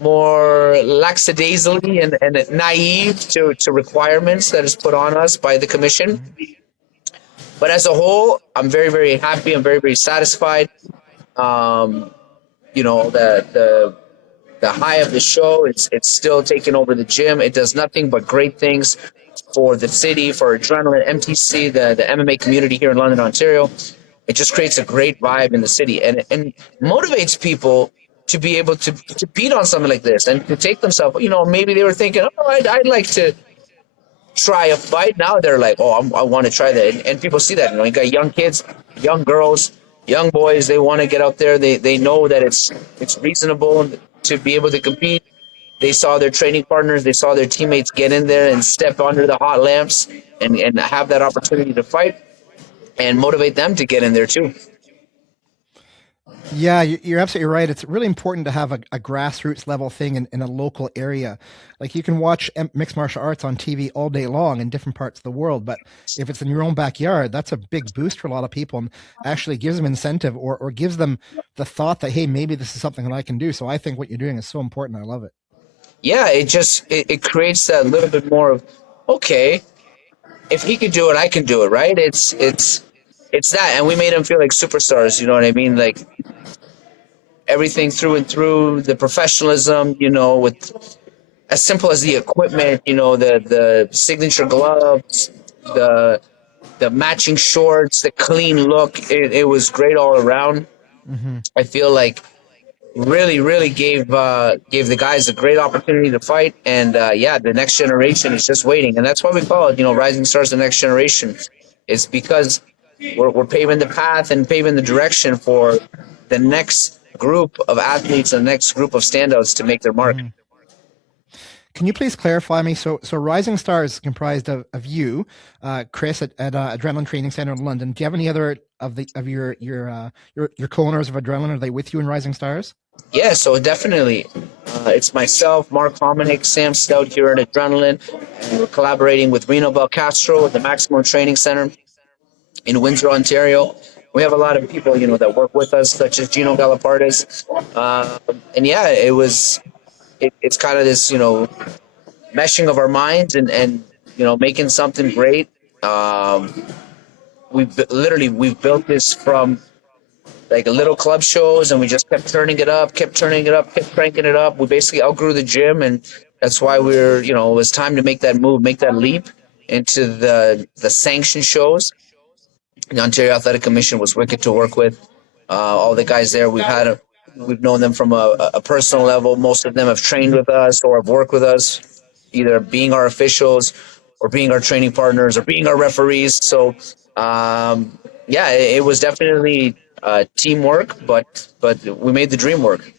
more lackadaisically and naive to requirements that is put on us by the commission. But as a whole, I'm very, very happy. I'm very, very satisfied. You know, the high of the show, it's still taking over the gym. It does nothing but great things for the city, for Adrenaline, MTC, the MMA community here in London, Ontario. It just creates a great vibe in the city and motivates people to be able to compete on something like this and to take themselves, you know, maybe they were thinking, oh, I'd like to try a fight. Now they're like, oh, I want to try that. And people see that. You know, you got young kids, young girls, young boys, they want to get out there. They know that it's reasonable to be able to compete. They saw their training partners, they saw their teammates get in there and step under the hot lamps and have that opportunity to fight and motivate them to get in there too. Yeah, you're absolutely right. It's really important to have a grassroots level thing in a local area. Like you can watch mixed martial arts on TV all day long in different parts of the world, but if it's in your own backyard, that's a big boost for a lot of people and actually gives them incentive or gives them the thought that, hey, maybe this is something that I can do. So I think what you're doing is so important. I love it. Yeah, it creates that little bit more of, okay, if he could do it, I can do it, right? It's that, and we made him feel like superstars. You know what I mean? Like everything through and through, the professionalism. With as simple as the equipment. The signature gloves, the the matching shorts, the clean look. It was great all around. Mm-hmm. I feel like really gave the guys a great opportunity to fight, and the next generation is just waiting, and that's why we call it Rising Stars, the next generation. It's because we're paving the path and paving the direction for the next group of athletes and the next group of standouts to make their mark. Mm-hmm. Can you please clarify me? So Rising Stars is comprised of you, Chris at Adrenaline Training Center in London. Do you have any other of your co-owners of Adrenaline? Are they with you in Rising Stars? Yeah, so definitely. It's myself, Mark Hominick, Sam Stout here at Adrenaline. And we're collaborating with Reno Belcastro at the Maximum Training Center in Windsor, Ontario. We have a lot of people, that work with us, such as Gino Galapardis. And yeah, it's kind of this, meshing of our minds and making something great. We've built this from like little club shows, and we just kept turning it up, kept cranking it up. We basically outgrew the gym, and that's why it was time to make that move, make that leap into the sanctioned shows. The Ontario Athletic Commission was wicked to work with. All the guys there, we've known them from a personal level. Most of them have trained with us or have worked with us, either being our officials or being our training partners or being our referees. So, it was definitely teamwork, but we made the dream work.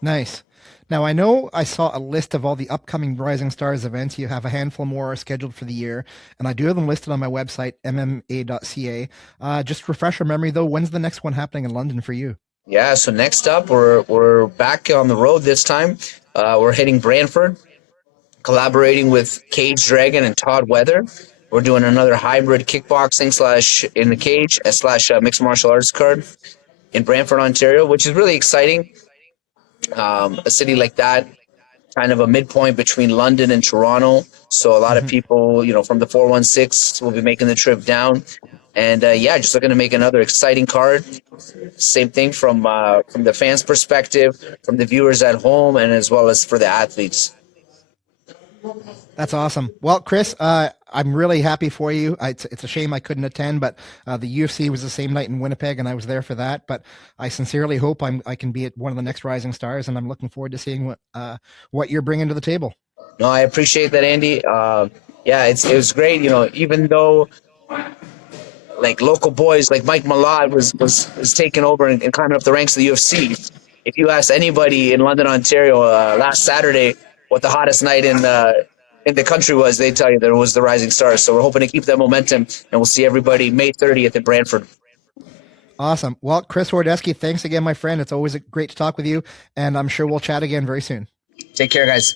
Nice. Now, I know I saw a list of all the upcoming Rising Stars events. You have a handful more scheduled for the year, and I do have them listed on my website, mma.ca. Just refresh your memory, though. When's the next one happening in London for you? Yeah, so next up, we're back on the road this time. We're hitting Brantford, collaborating with Cage Dragon and Todd Weather. We're doing another hybrid kickboxing / in the cage / mixed martial arts card in Brantford, Ontario, which is really exciting. A city like that, kind of a midpoint between London and Toronto. So a lot of people, from the 416 will be making the trip down. And just looking to make another exciting card. Same thing from the fans' perspective, from the viewers at home, and as well as for the athletes. That's awesome. Well, Chris, I'm really happy for you. It's a shame I couldn't attend, but the UFC was the same night in Winnipeg, and I was there for that. But I sincerely hope I can be at one of the next Rising Stars, and I'm looking forward to seeing what you're bringing to the table. No, I appreciate that, Andy. It was great. Even though like local boys like Mike Malott was taking over and climbing up the ranks of the UFC. If you ask anybody in London, Ontario, last Saturday what the hottest night in the country was, they tell you that it was the Rising Stars. So we're hoping to keep that momentum, and we'll see everybody May 30th in Brantford. Awesome. Well, Chris Wardesky, thanks again, my friend. It's always great to talk with you, and I'm sure we'll chat again very soon. Take care, guys.